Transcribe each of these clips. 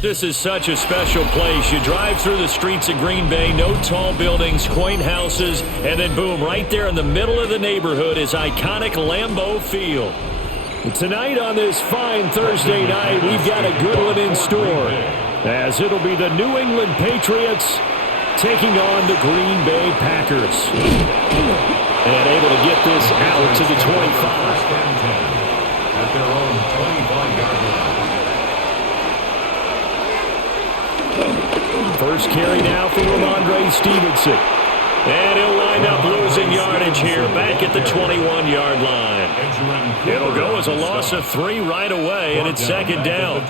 This is such a special place. You drive through the streets of Green Bay, no tall buildings, quaint houses, and then boom, right there in the middle of the neighborhood is iconic Lambeau Field. Tonight on this fine Thursday night, we've got a good one in store, as it'll be the New England Patriots taking on the Green Bay Packers. And able to get this out to the 25. At their own 25-yard line. First carry now for Ramondre Stevenson. And he'll wind up losing yardage here back at the 21-yard line. It'll go as a loss of 3 right away, and it's second down.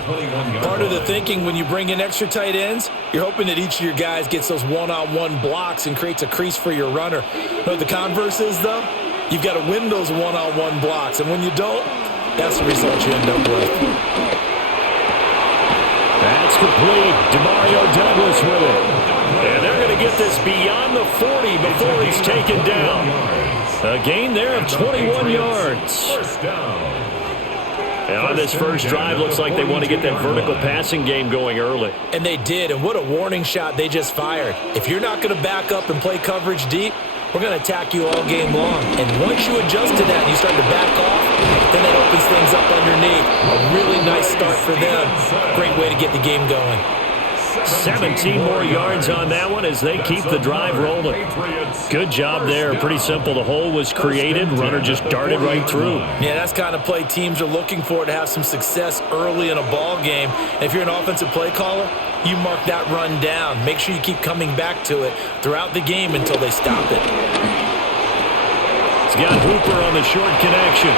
Part of the thinking when you bring in extra tight ends, you're hoping that each of your guys gets those one-on-one blocks and creates a crease for your runner. You know what the converse is, though? You've got to win those one-on-one blocks, and when you don't, that's the result you end up with. That's complete. Demario Douglas with it. And they're going to get this beyond the 40 before he's taken down. A gain there of 21 yards. And on this first drive, looks like they want to get that vertical passing game going early. And they did, and what a warning shot they just fired. If you're not going to back up and play coverage deep, we're going to attack you all game long. And once you adjust to that and you start to back off, then that opens things up underneath. A really nice start for them. Great way to get the game going. 17 more yards on that one as they keep the drive rolling. Good job there. Pretty simple. The hole was created. Runner just darted right through. Yeah, that's kind of play teams are looking for to have some success early in a ball game. And if you're an offensive play caller, you mark that run down. Make sure you keep coming back to it throughout the game until they stop it. He's got Hooper on the short connection.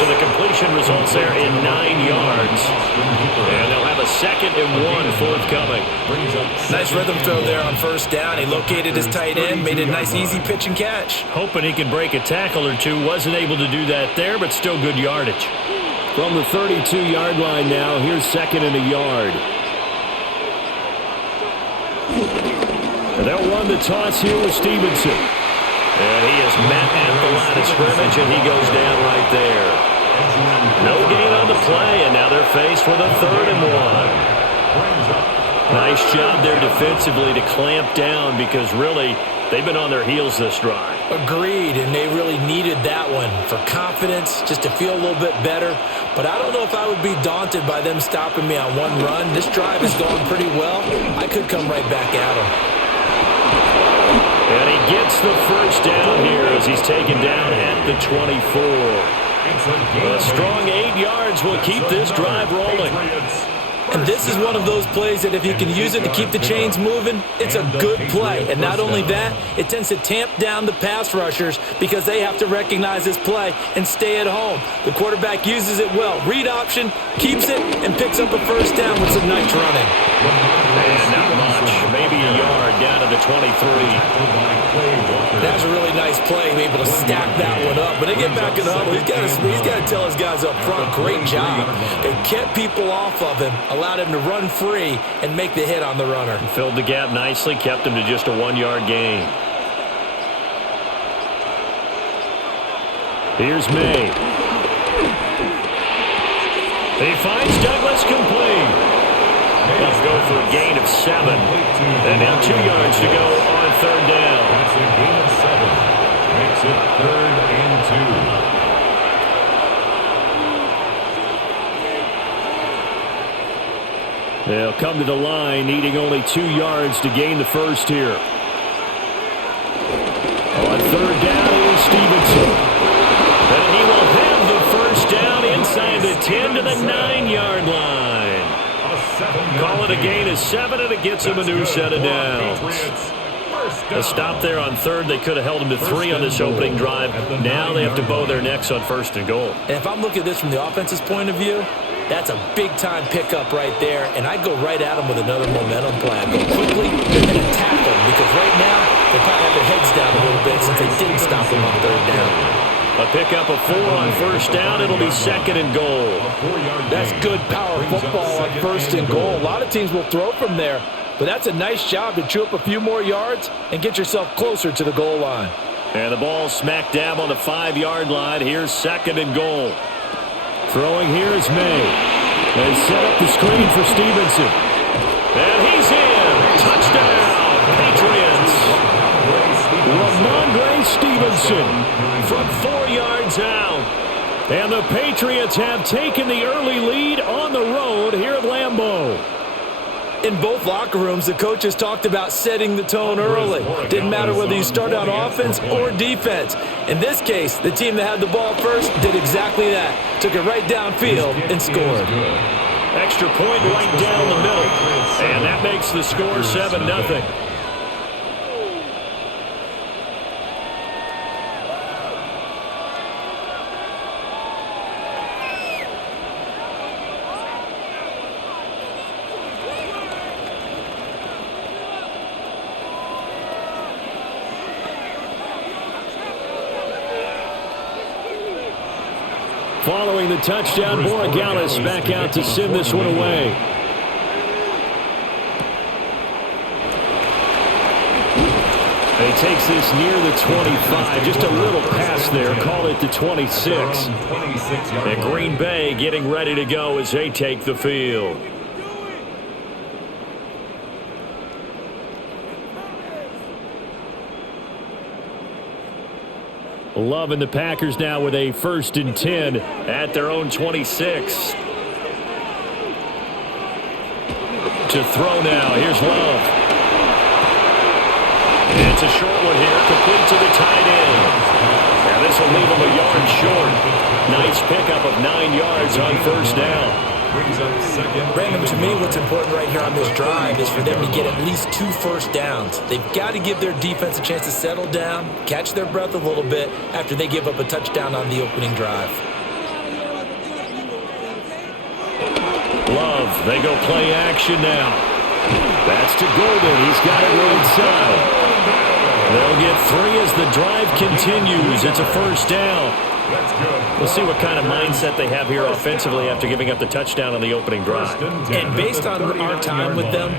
So the completion results there in 9 yards. And they'll have a 2nd and 1 forthcoming. Nice rhythm throw there on first down. He located his tight end, made a nice easy pitch and catch. Hoping he can break a tackle or two. Wasn't able to do that there, but still good yardage. From the 32-yard line now, here's 2nd and a yard. And they'll run the toss here with Stevenson. And he is met at the line of scrimmage, and he goes down right there. No gain on the play, and now they're faced with a 3rd and 1. Nice job there defensively to clamp down because really they've been on their heels this drive. Agreed, and they really needed that one for confidence, just to feel a little bit better. But I don't know if I would be daunted by them stopping me on one run. This drive has gone pretty well. I could come right back at them. And he gets the first down here as he's taken down at the 24. A strong 8 yards will keep this drive rolling. And this is one of those plays that if you can use it to keep the chains moving, it's a good play. And not only that, it tends to tamp down the pass rushers because they have to recognize this play and stay at home. The quarterback uses it well. Read option, keeps it, and picks up a first down with some nice running. And not much. Maybe a yard down to the 23. That's a really nice play, able to stack that one up. But they get back in the huddle. He's got to tell his guys up front, great job. They kept people off of him, allowed him to run free and make the hit on the runner. Filled the gap nicely, kept him to just a 1-yard gain. Here's May. He finds Douglas complete. Let's go for a gain of 7. And now 2 yards to go on 3rd down. That's a gain of 7. Makes it 3rd and 2. They'll come to the line, needing only 2 yards to gain the first here. On 3rd down, here's Stevenson. And he will have the first down inside the 10 to the 9-yard line. Call it a gain of 7, and it gets him a new set of downs. A stop there on 3rd. They could have held him to 3 on this opening drive. Now they have to bow their necks on 1st and goal. And if I'm looking at this from the offense's point of view, that's a big-time pickup right there, and I'd go right at them with another momentum play. I'd go quickly and attack them, because right now they probably have their heads down a little bit since they didn't stop them on 3rd down. A pickup of 4 on 1st down. It'll be 2nd and goal. That's good power football on 1st and goal. A lot of teams will throw from there, but that's a nice job to chew up a few more yards and get yourself closer to the goal line. And the ball smack dab on the 5-yard line. Here's 2nd and goal. Throwing here is May. They set up the screen for Stevenson. And he's in. Touchdown, Patriots. Ramondre Stevenson from 4 yards out. And the Patriots have taken the early lead on the road here at Lambeau. In both locker rooms, the coaches talked about setting the tone early. Didn't matter whether you start on offense or defense. In this case, the team that had the ball first did exactly that. Took it right downfield and scored. Extra point right down the middle. And that makes the score 7-0. Following the touchdown, Borregales back out to send this one away. He takes this near the 25. Just a little pass there. Call it the 26. And Green Bay getting ready to go as they take the field. Love and the Packers now with a 1st and 10 at their own 26. To throw now. Here's Love. It's a short one here, complete to the tight end. Now this will leave him a yard short. Nice pickup of 9 yards on 1st down. Brandon, to me, what's important right here on this drive is for them to get at least 2 first downs. They've got to give their defense a chance to settle down, catch their breath a little bit after they give up a touchdown on the opening drive. Love, they go play action now. That's to Golden. He's got it right side. They'll get 3 as the drive continues. It's a 1st down. We'll see what kind of mindset they have here offensively after giving up the touchdown on the opening drive. And based on our time with them,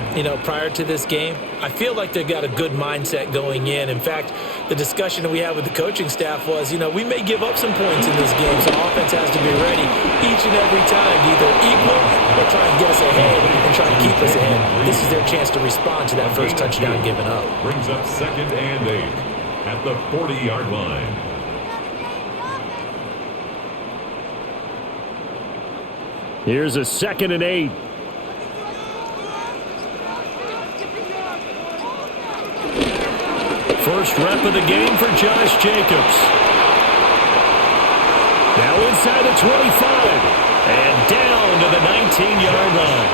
prior to this game, I feel like they've got a good mindset going in. In fact, the discussion that we had with the coaching staff was, we may give up some points in this game, so offense has to be ready each and every time to either equal or try and get us ahead and try and keep us ahead. This is their chance to respond to that first touchdown given up. Brings up 2nd and 8 at the 40-yard line. Here's a 2nd and 8. First rep of the game for Josh Jacobs. Now inside the 25. And down to the 19-yard line.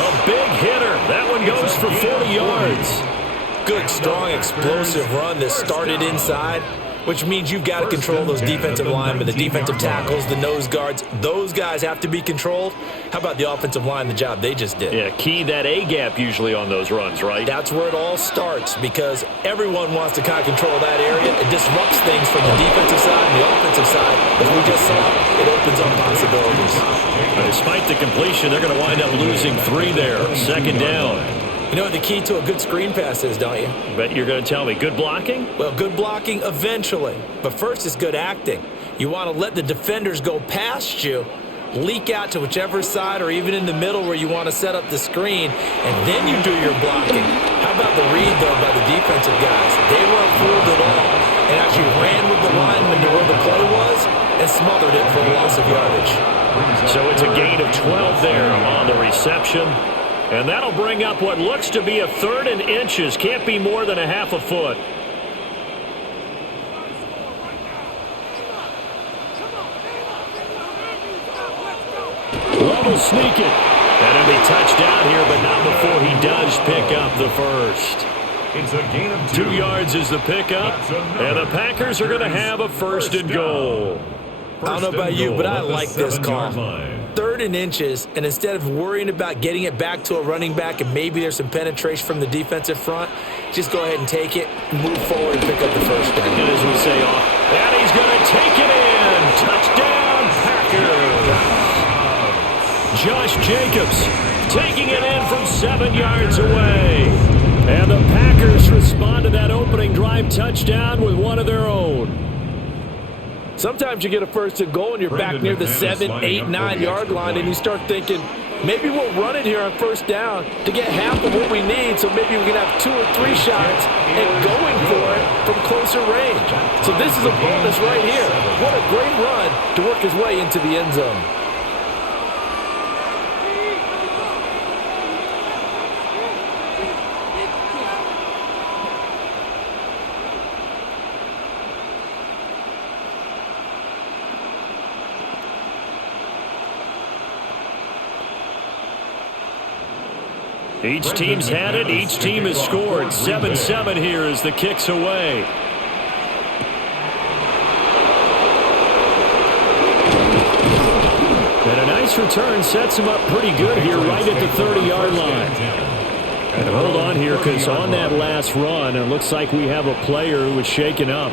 A big hitter. That one goes for 40 yards. Good, strong, explosive run that started inside, which means you've got to control those defensive linemen, the defensive tackles, the nose guards. Those guys have to be controlled. How about the offensive line, the job they just did? Yeah, key that A-gap usually on those runs, right? That's where it all starts because everyone wants to kind of control that area. It disrupts things from the defensive side and the offensive side. As we just saw, it opens up possibilities. Despite the completion, they're going to wind up losing 3 there. 2nd down. You know what the key to a good screen pass is, don't you? Bet you're going to tell me. Good blocking? Well, good blocking eventually. But first it's good acting. You want to let the defenders go past you, leak out to whichever side or even in the middle where you want to set up the screen, and then you do your blocking. How about the read, though, by the defensive guys? They weren't fooled at all and actually ran with the lineman to where the play was and smothered it for a loss of yardage. So it's a gain of 12 there on the reception. And that'll bring up what looks to be a 3rd and inches. Can't be more than a half a foot. Love will sneak it. And it'll be touchdown here, but not before he does pick up the first. It's a gain of 2 yards is the pickup. And the Packers are going to have a 1st and goal. I don't know about you, but I like this call. 3rd and inches, and instead of worrying about getting it back to a running back and maybe there's some penetration from the defensive front, just go ahead and take it, move forward, and pick up the 1st down. And as we say, and he's going to take it in. Touchdown, Packers. Josh Jacobs taking it in from 7 yards away. And the Packers respond to that opening drive touchdown with one of their own. Sometimes you get a first and goal and you're back near the 7, 8, 9-yard line, and you start thinking, maybe we'll run it here on first down to get half of what we need, so maybe we can have 2 or 3 shots and going for it from closer range. So this is a bonus right here. What a great run to work his way into the end zone. Each team's had it. Each team has scored. 7-7 here as the kick's away. And a nice return sets him up pretty good here right at the 30-yard line. And hold on here, because on that last run, it looks like we have a player who was shaken up.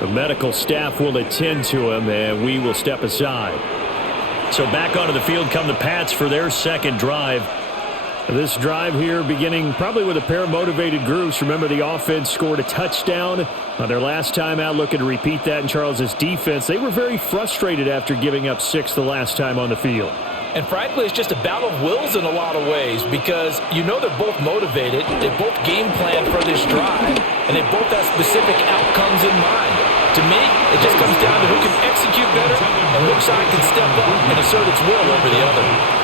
The medical staff will attend to him, and we will step aside. So back onto the field come the Pats for their second drive. This drive here beginning probably with a pair of motivated groups. Remember, the offense scored a touchdown on their last time out, looking to repeat that in Charles's defense. They were very frustrated after giving up 6 the last time on the field. And frankly, it's just a battle of wills in a lot of ways, because you know they're both motivated, they both game plan for this drive, and they both have specific outcomes in mind. To me, it just comes down to who can execute better and which side can step up and assert its will over the other.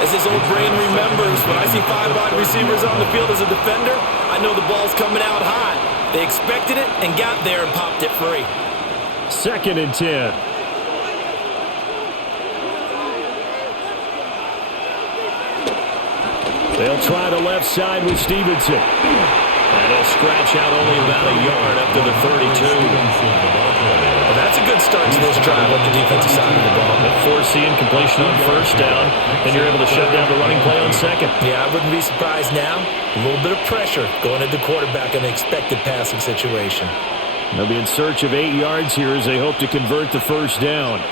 As his old brain remembers, when I see 5 wide receivers on the field as a defender, I know the ball's coming out hot. They expected it and got there and popped it free. 2nd and 10. They'll try the left side with Stevenson. And he'll scratch out only about a yard up to the 32. Well, that's a good start to this drive on the defensive side of the ball. Forcing completion on first down, and you're able to shut down the running play on second. Yeah, I wouldn't be surprised now. A little bit of pressure going at the quarterback in the expected passing situation. They'll be in search of 8 yards here as they hope to convert the first down.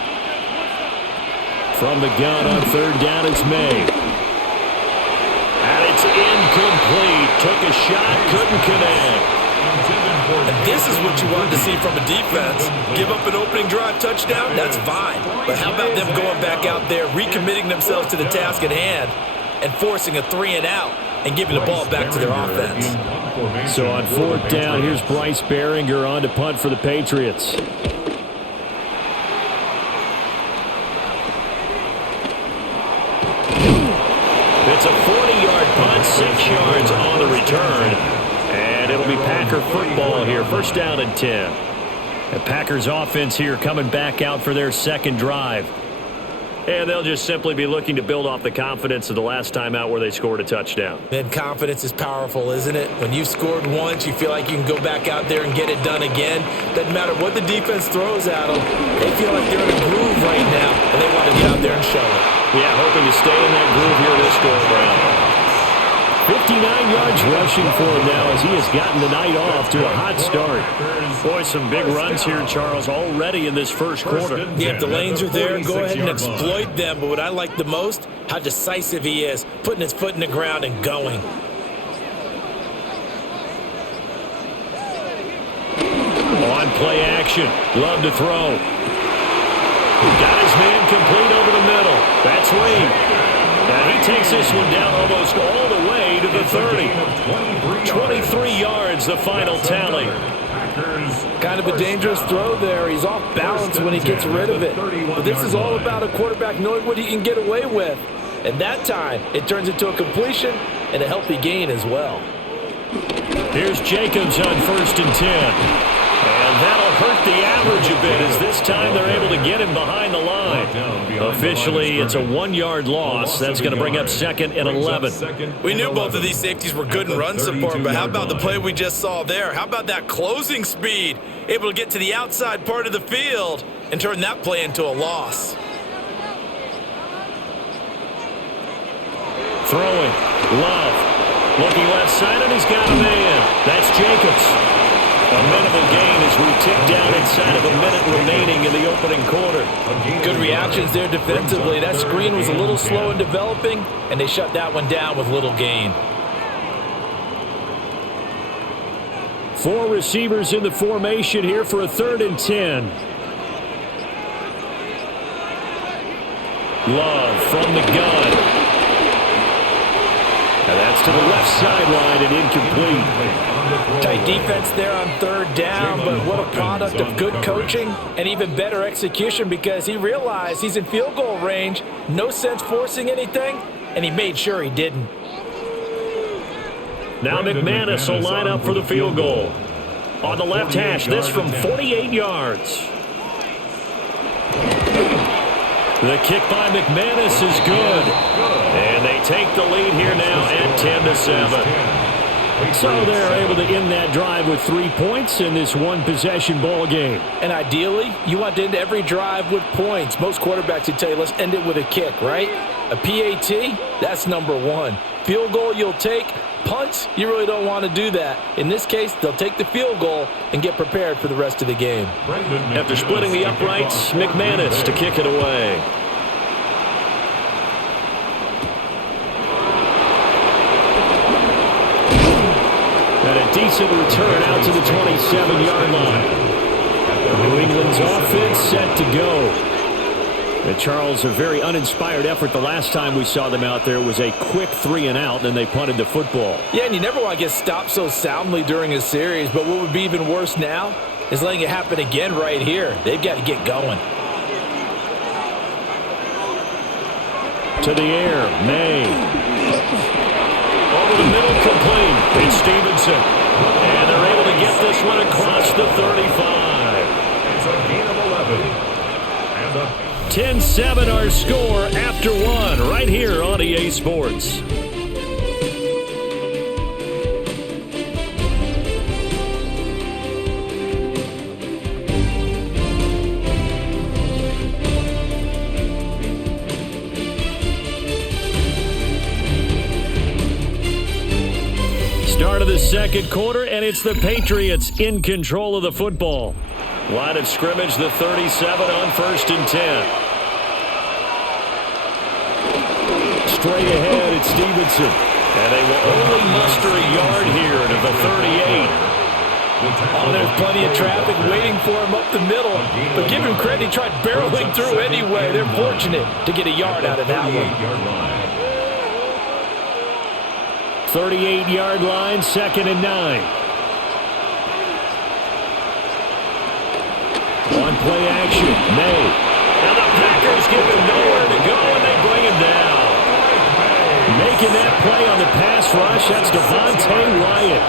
From the gun on 3rd down, it's May. And it's incomplete. Took a shot, couldn't connect. And this is what you want to see from a defense. Give up an opening drive touchdown, that's fine. But how about them going back out there, recommitting themselves to the task at hand, and forcing a 3-and-out and giving the ball back to their offense. So on 4th down, here's Bryce Behringer on to punt for the Patriots. It's a 40-yard punt, 6 yards on the return. And it'll be Packer football here. First down and 10. The Packers offense here coming back out for their second drive. And they'll just simply be looking to build off the confidence of the last time out where they scored a touchdown. And confidence is powerful, isn't it? When you've scored once, you feel like you can go back out there and get it done again. Doesn't matter what the defense throws at them. They feel like they're in a groove right now, and they want to get out there and show it. Yeah, hoping to stay in that groove here this go-around. 59 yards rushing for him now as he has gotten the night off to a hot start. Boy, some big runs here, Charles, already in this first quarter. Yeah, if the lanes are there, go ahead and exploit them. But what I like the most, how decisive he is, putting his foot in the ground and going. On play action, love to throw. Got his man complete over the middle. That's Wade. And he takes this one down almost all the way to the 30. 23 yards, the final tally. Kind of a dangerous throw there. He's off balance when he gets rid of it. But this is all about a quarterback knowing what he can get away with. And that time, it turns into a completion and a healthy gain as well. Here's Jacobs on 1st and 10. And that'll hurt the average a bit as this time they're able to get him behind the line. Officially, it's a 1-yard loss. That's going to bring up 2nd and 11. We knew both of these safeties were good in run support, but how about the play we just saw there? How about that closing speed? Able to get to the outside part of the field and turn that play into a loss. Throwing. Love. Looking left side, and he's got a man. That's Jacobs. A minimal gain as we tick down inside of a minute remaining in the opening quarter. Good reactions there defensively. That screen was a little slow in developing, and they shut that one down with little gain. 4 receivers in the formation here for a 3rd and 10. Love from the gun. And that's to the left sideline and incomplete. Tight defense there on third down, but what a product of good coaching and even better execution because he realized he's in field goal range, no sense forcing anything, and he made sure he didn't. Now McManus will line up for the field goal. On the left hash, this from 48 yards. The kick by McManus is good. And they take the lead here now at 10-7. So they're able to end that drive with 3 points in this one-possession ball game. And ideally, you want to end every drive with points. Most quarterbacks would tell you, let's end it with a kick, right? A PAT, that's number one. Field goal you'll take. Punts, you really don't want to do that. In this case, they'll take the field goal and get prepared for the rest of the game. After splitting the uprights, McManus to kick it away. And a decent return out to the 27-yard line. New England's offense set to go. And Charles, a very uninspired effort the last time we saw them out there was a quick 3-and-out, then they punted the football. Yeah, and you never want to get stopped so soundly during a series, but what would be even worse now is letting it happen again right here. They've got to get going. To the air, May. Over the middle, complete. It's Stevenson. And they're able to get this one across the 35. It's a gain of 11. And a 10-7 our score after one right here on EA Sports. Start of the second quarter, and it's the Patriots in control of the football. Line of scrimmage, the 37 on 1st and 10. Straight ahead, it's Stevenson. And they will only muster a yard here to the 38. Oh, there's plenty of traffic waiting for him up the middle. But give him credit, he tried barreling through anyway. They're fortunate to get a yard out of that one. 38-yard line, 2nd and 9. One play action, May. And the Packers give him nowhere to go, and they bring him down. Making that play on the pass rush, that's Devontae Wyatt.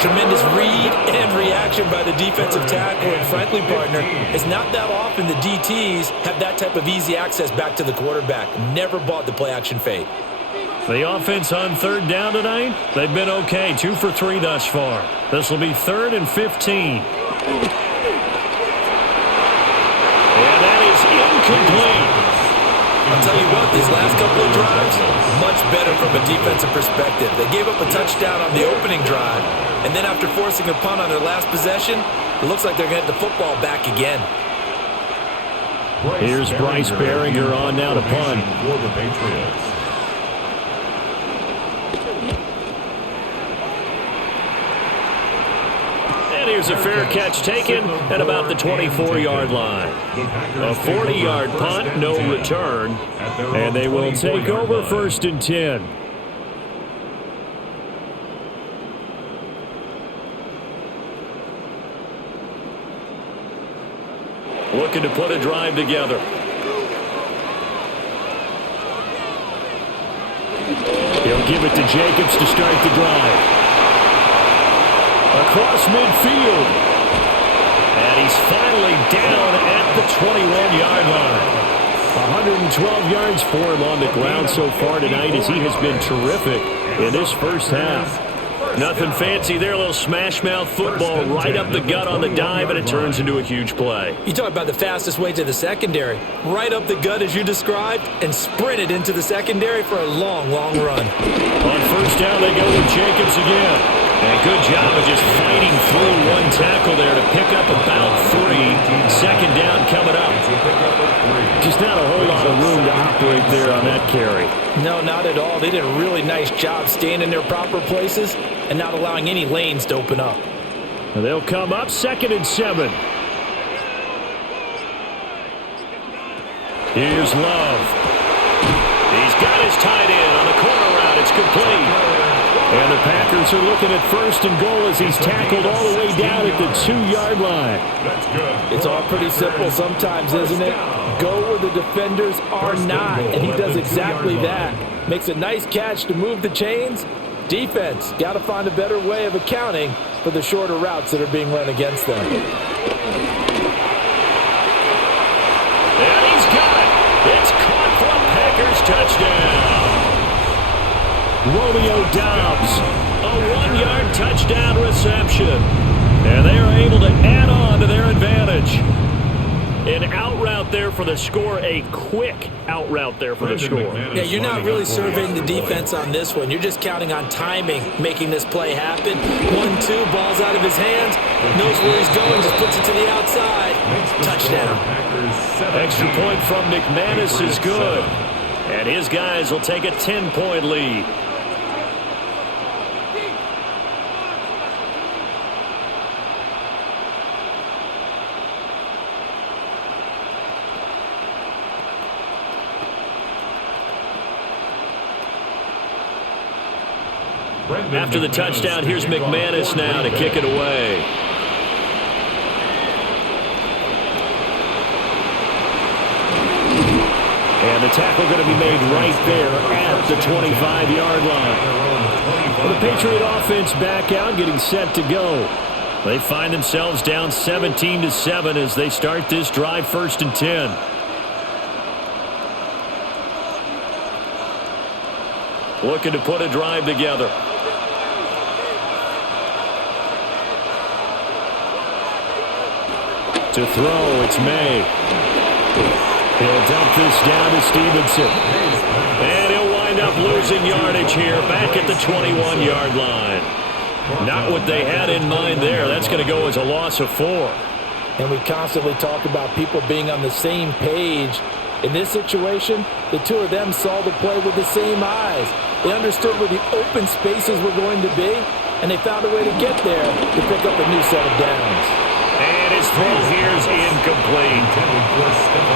Tremendous read and reaction by the defensive tackle. And frankly, partner, it's not that often the DTs have that type of easy access back to the quarterback. Never bought the play action fake. The offense on 3rd down tonight, they've been okay, 2 for 3 thus far. This will be 3rd and 15. And that is incomplete. I'll tell you what, these last couple of drives, much better from a defensive perspective. They gave up a touchdown on the opening drive, and then after forcing a punt on their last possession, it looks like they're going to get the football back again. Here's Bryce Behringer on now to punt. For the Patriots. Here's a fair catch taken at about the 24-yard line. A 40-yard punt, no return, and they will take over 1st and 10. Looking to put a drive together. He'll give it to Jacobs to start the drive. Across midfield. And he's finally down at the 21-yard line. 112 yards for him on the ground so far tonight as he has been terrific in this first half. Nothing fancy there, a little smash-mouth football right up the gut on the dive, and it turns into a huge play. You talk about the fastest way to the secondary. Right up the gut as you described and sprinted into the secondary for a long, long run. On 1st down, they go with Jacobs again. And good job of just fighting through one tackle there to pick up about 3. 2nd down coming up. Just not a whole lot of room to operate there on that carry. No, not at all. They did a really nice job staying in their proper places and not allowing any lanes to open up. And they'll come up 2nd and 7. Here's Love. He's got his tight end on the corner route. It's complete. And the Packers are looking at first and goal as he's tackled all the way down at the 2-yard line. It's all pretty simple sometimes, isn't it? Go where the defenders are not, and he does exactly that. Makes a nice catch to move the chains. Defense, got to find a better way of accounting for the shorter routes that are being run against them. And he's got it. It's caught for a Packers touchdown. Romeo Doubs, a 1-yard touchdown reception. And they are able to add on to their advantage. An out route there for the score, a quick out route there for the score. Yeah, you're not really surveying the defense on this one. You're just counting on timing, making this play happen. 1-2, ball's out of his hands, knows where he's going, just puts it to the outside. Touchdown. Extra point from McManus is good. And his guys will take a 10-point lead. After the touchdown, here's McManus now to kick it away. And the tackle going to be made right there at the 25-yard line. Well, the Patriot offense back out, getting set to go. They find themselves down 17-7 as they start this drive, 1st and 10. Looking to put a drive together. To throw, it's May. He'll dump this down to Stevenson. And he'll wind up losing yardage here back at the 21-yard line. Not what they had in mind there. That's going to go as a loss of 4. And we constantly talk about people being on the same page. In this situation, the two of them saw the play with the same eyes. They understood where the open spaces were going to be, and they found a way to get there to pick up a new set of downs. And his throw here is incomplete.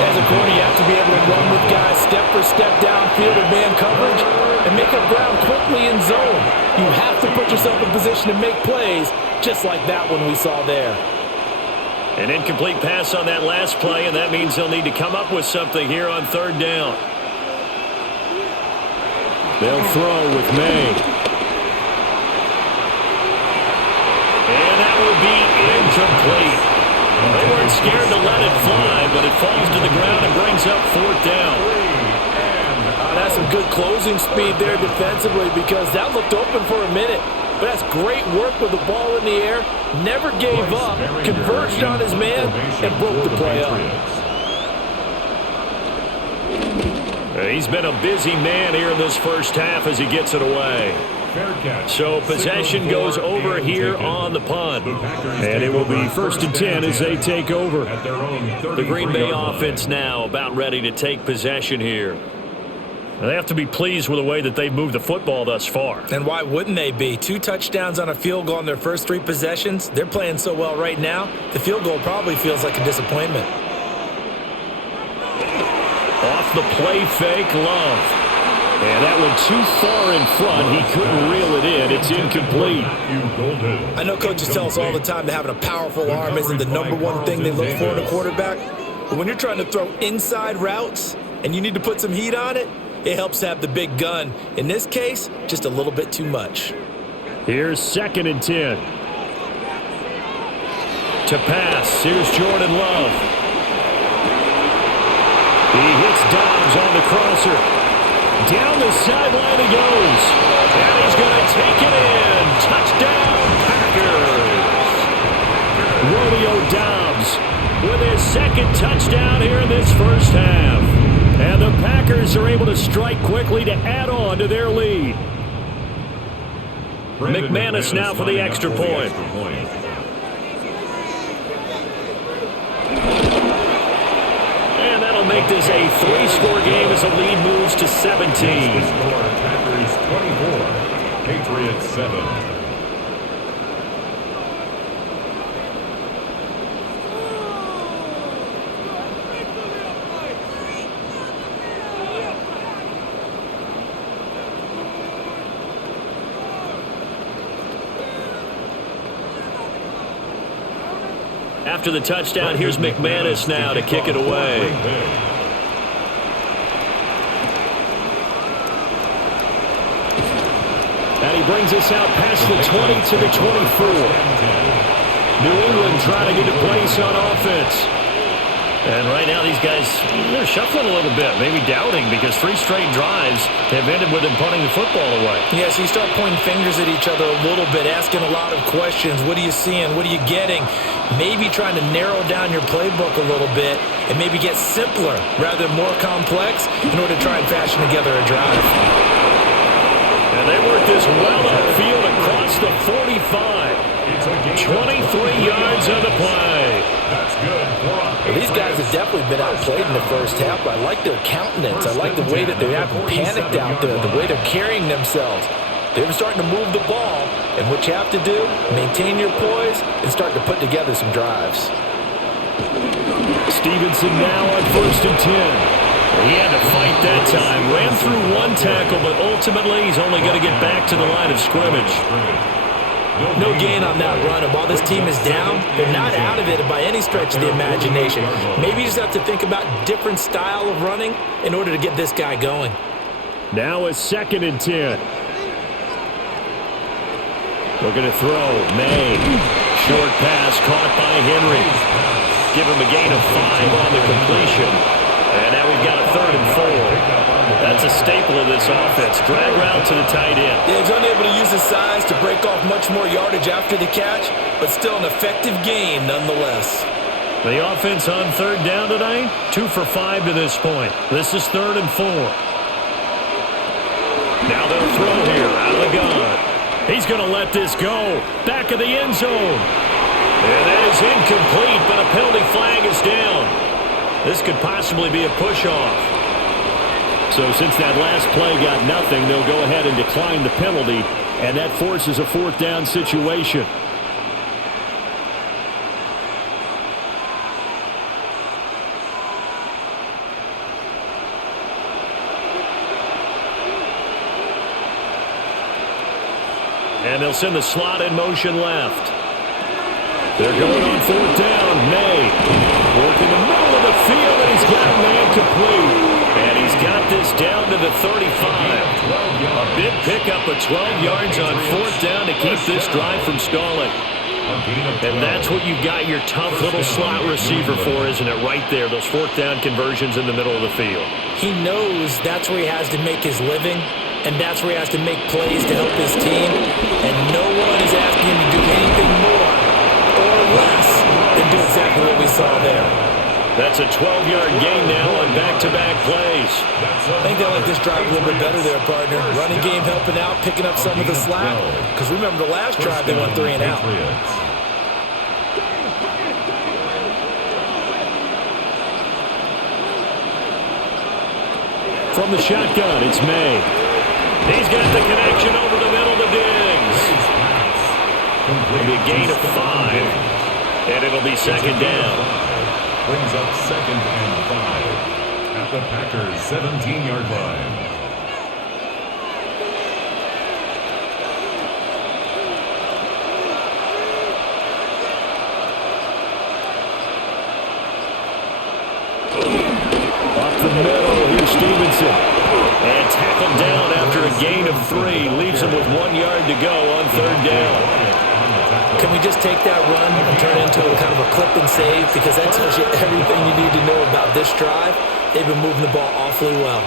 As a corner, you have to be able to run with guys step for step downfield in man coverage and make up ground quickly in zone. You have to put yourself in position to make plays, just like that one we saw there. An incomplete pass on that last play, and that means they'll need to come up with something here on 3rd down. They'll throw with May. And that will be incomplete. They weren't scared to let it fly, but it falls to the ground and brings up 4th down. That's some good closing speed there defensively because that looked open for a minute. But that's great work with the ball in the air. Never gave up, converged on his man, and broke the play up. He's been a busy man here in this first half as he gets it away. So possession goes over here on the punt. And it will be 1st and 10 as they take over. The Green Bay offense now about ready to take possession here. They have to be pleased with the way that they've moved the football thus far. And why wouldn't they be? 2 touchdowns on a field goal in their first 3 possessions. They're playing so well right now, the field goal probably feels like a disappointment. Off the play fake, Love. And that one too far in front. He couldn't reel it in. It's incomplete. I know coaches tell us all the time that having a powerful arm isn't the #1 thing they look for in a quarterback. But when you're trying to throw inside routes and you need to put some heat on it, it helps to have the big gun. In this case, just a little bit too much. Here's 2nd and 10. To pass, here's Jordan Love. He hits Dobbs on the crosser. Down the sideline he goes. And he's going to take it in. Touchdown, Packers. Romeo Dobbs with his 2nd touchdown here in this first half. And the Packers are able to strike quickly to add on to their lead. McManus now for the extra point. And that'll make this a 3-score game as the lead moves to 17. Packers 24, Patriots 7. After the touchdown, here's McManus now to kick it away. And he brings us out past the 20 to the 24. New England trying to get a place on offense. And right now these guys, they're shuffling a little bit, maybe doubting, because 3 straight drives have ended with them punting the football away. Yeah, so you start pointing fingers at each other a little bit, asking a lot of questions. What are you seeing? What are you getting? Maybe trying to narrow down your playbook a little bit and maybe get simpler rather than more complex in order to try and fashion together a drive. And they work this well upfield across the 45. 23 yards on the play. That's good. Well, these guys have definitely been outplayed in the first half, but I like their countenance. I like the way that they haven't panicked out there, the way they're carrying themselves. They're starting to move the ball, and what you have to do, maintain your poise and start to put together some drives. Stevenson now on 1st and 10. He had to fight that time. Ran through 1 tackle, but ultimately he's only going to get back to the line of scrimmage. No gain on that run, and while this team is down, they're not out of it by any stretch of the imagination. Maybe you just have to think about different style of running in order to get this guy going. Now it's 2nd and 10. Looking to throw. May. Short pass caught by Henry. Give him a gain of 5 on the completion. And now we've got a 3rd and 4. That's a staple of this offense. Drag route to the tight end. Yeah, he's unable to use his size to break off much more yardage after the catch, but still an effective gain nonetheless. The offense on 3rd down tonight, 2 for 5 to this point. This is 3rd and 4. Now they'll throw here out of the gun. He's going to let this go. Back of the end zone. And that is incomplete, but a penalty flag is down. This could possibly be a push-off. So since that last play got nothing, they'll go ahead and decline the penalty, and that forces a 4th down situation. And they'll send the slot in motion left. They're going on 4th down. May working the middle of the field, and he's got a man complete. And he's got this down to the 35. A big pickup of 12 yards on 4th down to keep this drive from stalling. And that's what you've got your tough little slot receiver for, isn't it? Right there, those 4th down conversions in the middle of the field. He knows that's where he has to make his living, and that's where he has to make plays to help his team. And no one is asking him to do anything more or less than do exactly what we saw there. That's a 12-yard gain now on back-to-back plays. I think they like this drive a little bit better there, partner. Running game helping out, picking up some of the slack. Because remember, the last drive they went 3 and out. From the shotgun, it's May. He's got the connection over the middle to Diggs. It'll be a gain of 5. And it'll be 2nd down. Brings up 2nd and 5 at the Packers' 17-yard line. Up the middle, here's Stevenson. And tackled down after a gain of 3. Leaves him with 1 yard to go on 3rd down. Can we just take that run and turn it into a kind of a clip and save? Because that tells you everything you need to know about this drive. They've been moving the ball awfully well.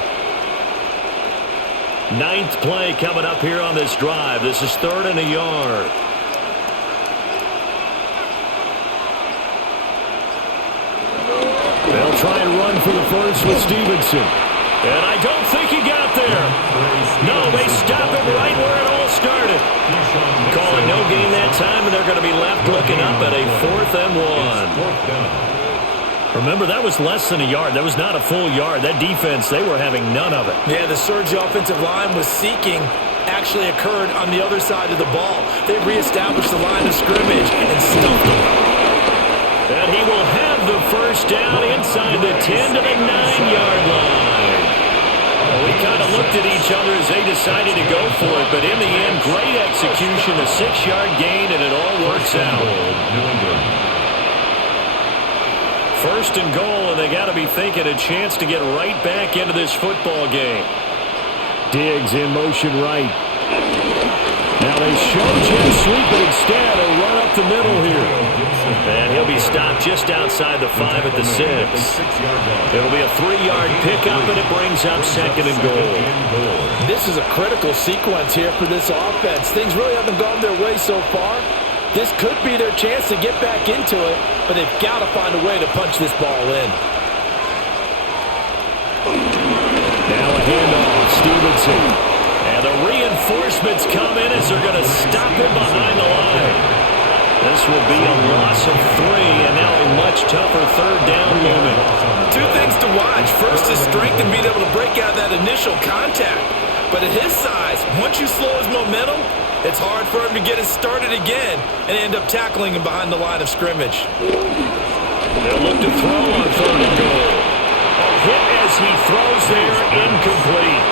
9th play coming up here on this drive. This is 3rd and a yard. They'll try and run for the first with Stevenson. And I don't think he got there. No, they stop him right where it all started. Calling no gain that time, and they're going to be left looking up at a 4th and 1. Remember, that was less than a yard. That was not a full yard. That defense, they were having none of it. Yeah, the surge offensive line was seeking actually occurred on the other side of the ball. They reestablished the line of scrimmage and stuffed them. And he will have the first down inside the 10 to the 9-yard line. We kind of looked at each other as they decided to go for it, but in the end, great execution, a 6-yard gain, and it all works out. first and goal, and they got to be thinking a chance to get right back into this football game. Diggs in motion right. Now they show jet sweep, but instead a run up the middle here. And he'll be stopped just outside the 5 at the 6. It'll be a 3-yard pickup, and it brings up second and goal. This is a critical sequence here for this offense. Things really haven't gone their way so far. This could be their chance to get back into it, but they've got to find a way to punch this ball in. Now a handoff, Stevenson. And the reinforcements come in as they're going to stop him behind the line. This will be a loss of 3, and now a much tougher third down moment. Two things to watch. First is strength and being able to break out that initial contact. But at his size, once you slow his momentum, it's hard for him to get it started again and end up tackling him behind the line of scrimmage. They'll look to throw on third and goal. A hit as he throws there, incomplete.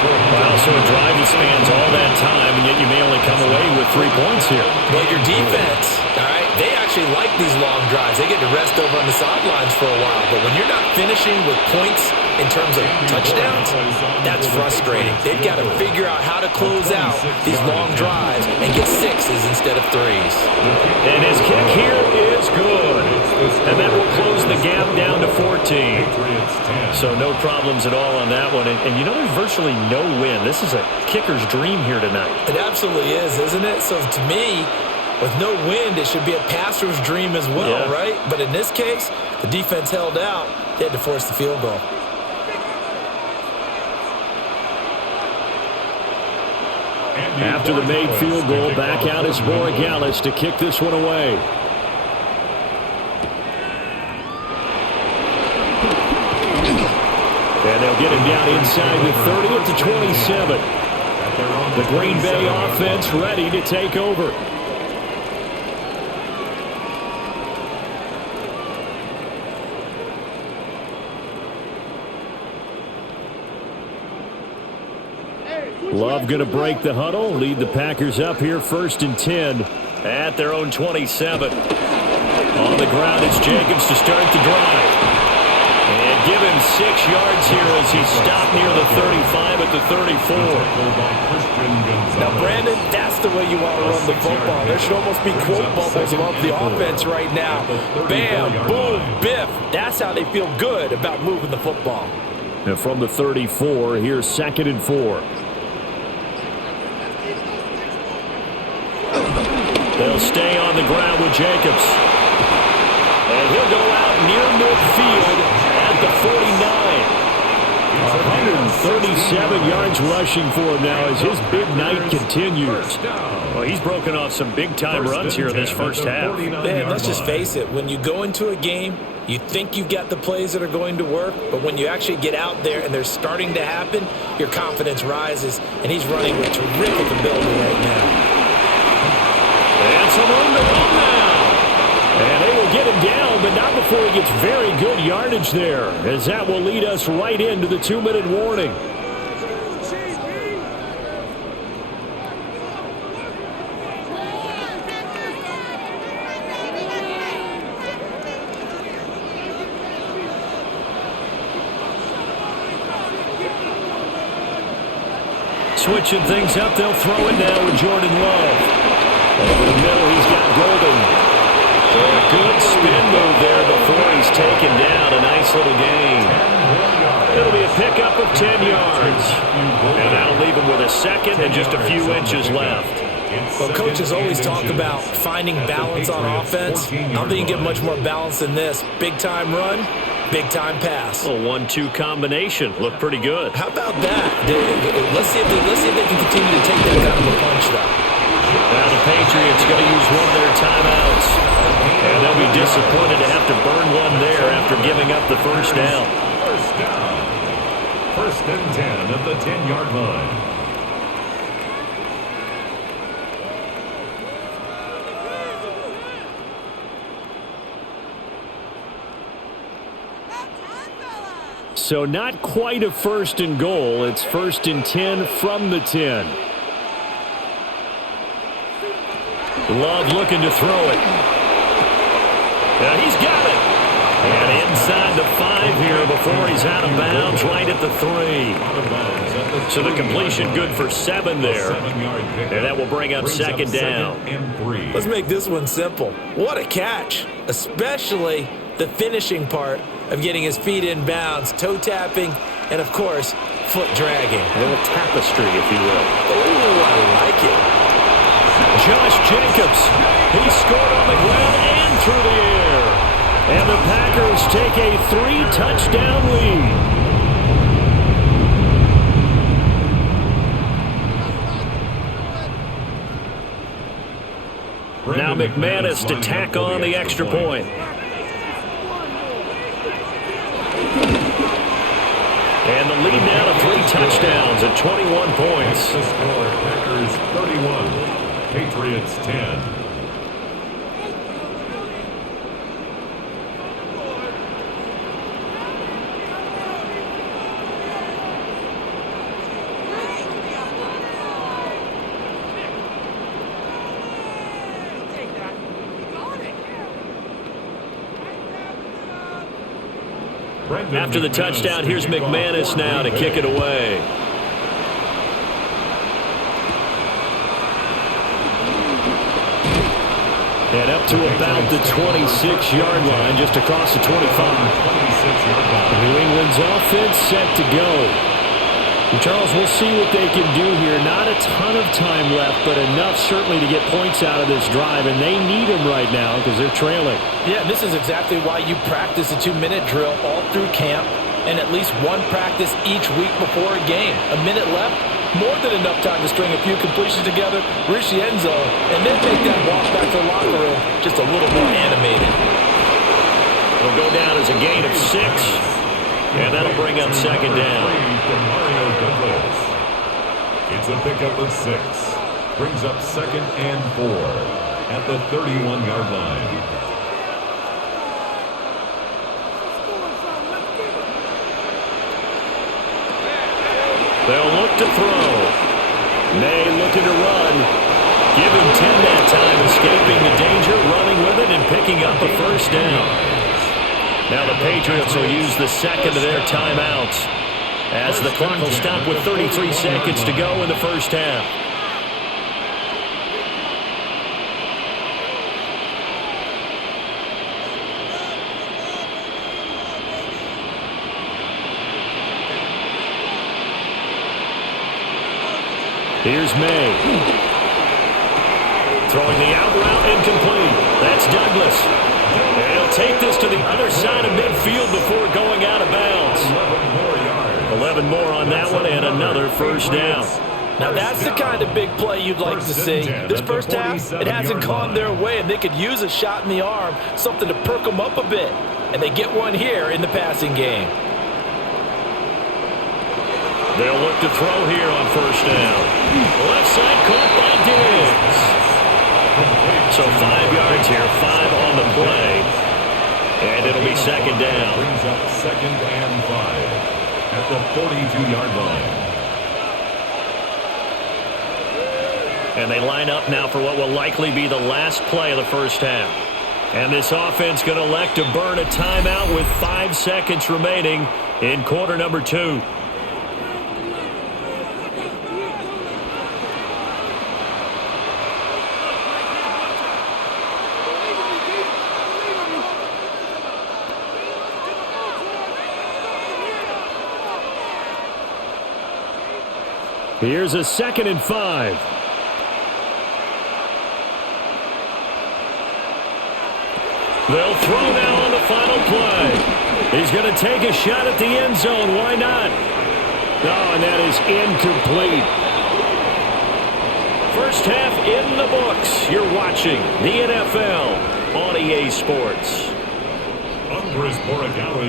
Wow, so a drive that spans all that time, and yet you may only come away with 3 points here. Well, your defense, all right, they actually like these long drives. They get to rest over on the sidelines for a while. But when you're not finishing with points in terms of touchdowns, that's frustrating. They've got to figure out how to close out these long drives and get 6s instead of 3s. And his kick here is good. And that will close the gap down to 14. So no problems at all on that one. And you know, there's virtually no win. This is a kicker's dream here tonight. It absolutely is, isn't it? So to me, with no wind, it should be a passer's dream as well, right? But in this case, the defense held out. They had to force the field goal. After the made field goal, back out is Borregales to kick this one away. And they'll get him down inside the 30 at the 27. The Green Bay offense ready to take over. Love going to break the huddle, lead the Packers up here first and 10 at their own 27. On the ground is Jacobs to start the drive. And give him 6 yards here as he's stopped near the 35 at the 34. Now, Brandon, that's the way you want to run the football. There should almost be quote bubbles above the offense right now. Bam, boom, biff. That's how they feel good about moving the football. And from the 34, here's second and 4. They'll stay on the ground with Jacobs. And he'll go out near midfield at the 49. 137 yards rushing for him now as his big night continues. Well, he's broken off some big-time runs here in this first half. Man, let's just face it. When you go into a game, you think you've got the plays that are going to work, but when you actually get out there and they're starting to happen, your confidence rises, and he's running with terrific ability right now. And some room to run now. And they will get him down, but not before he gets very good yardage there, as that will lead us right into the 2-minute warning. Switching things up, they'll throw it now with Jordan Love. Over the middle, he's got Golden. A good spin move there before he's taken down. A nice little gain. It'll be a pickup of 10 yards. And that'll leave him with a second and just a few inches left. Well, coaches always talk about finding balance on offense. I don't think you get much more balance than this. Big-time run, big-time pass. A 1-2 combination. Looked pretty good. How about that? Let's see if they can continue to take that kind of a punch, though. Now the Patriots going to use one of their timeouts. And they'll be disappointed to have to burn one there after giving up the first down. First down. First and 10 at the 10-yard line. So not quite a first and goal. It's first and 10 from the 10. Love looking to throw it. Yeah, he's got it. And inside the 5 here before he's out of bounds, right at the 3. So the completion good for 7 there. And that will bring up second down. Let's make this one simple. What a catch, especially the finishing part of getting his feet in bounds, toe tapping, and of course, foot dragging. A little tapestry, if you will. Oh, I like it. Josh Jacobs, he scored on the ground and through the air. And the Packers take a 3-touchdown lead. Now McManus to tack on the extra point. And the lead now to 3 touchdowns at 21 points. The score, Packers 31, Patriots 10. After the touchdown, here's McManus now to kick it away. And up to about the 26-yard line, just across the 25. New England's offense set to go. And Charles, we'll see what they can do here. Not a ton of time left, but enough certainly to get points out of this drive, and they need them right now because they're trailing. Yeah, this is exactly why you practice a 2-minute drill all through camp and at least one practice each week before a game. A minute left, more than enough time to string a few completions together, reach the end zone, and then take that walk back to the locker room just a little more animated. It'll go down as a gain of 6, and that'll bring up second down. It's a pickup of 6. Brings up 2nd and 4 at the 31-yard line. They'll look to throw. May looking to run. Give him 10 that time, escaping the danger, running with it, and picking up a first down. Now the Patriots will use the second of their timeouts, as the clock will stop with 33 seconds to go in the first half. Here's May. Throwing the out route incomplete. That's Douglas. And he'll take this to the other side of midfield before going out of bounds. 11 more on that one, and another first down. Now that's the kind of big play you'd like to see. This first half, it hasn't gone their way, and they could use a shot in the arm, something to perk them up a bit. And they get one here in the passing game. They'll look to throw here on first down. Left side caught by Diggs. So 5 yards here, 5 on the play. And it'll be second down. Brings up 2nd and 5 at the 42-yard line. And they line up now for what will likely be the last play of the first half. And this offense going to elect to burn a timeout with 5 seconds remaining in quarter number 2. Here's a 2nd and 5. They'll throw now on the final play. He's going to take a shot at the end zone. Why not? Oh, and that is incomplete. First half in the books. You're watching the NFL on EA Sports.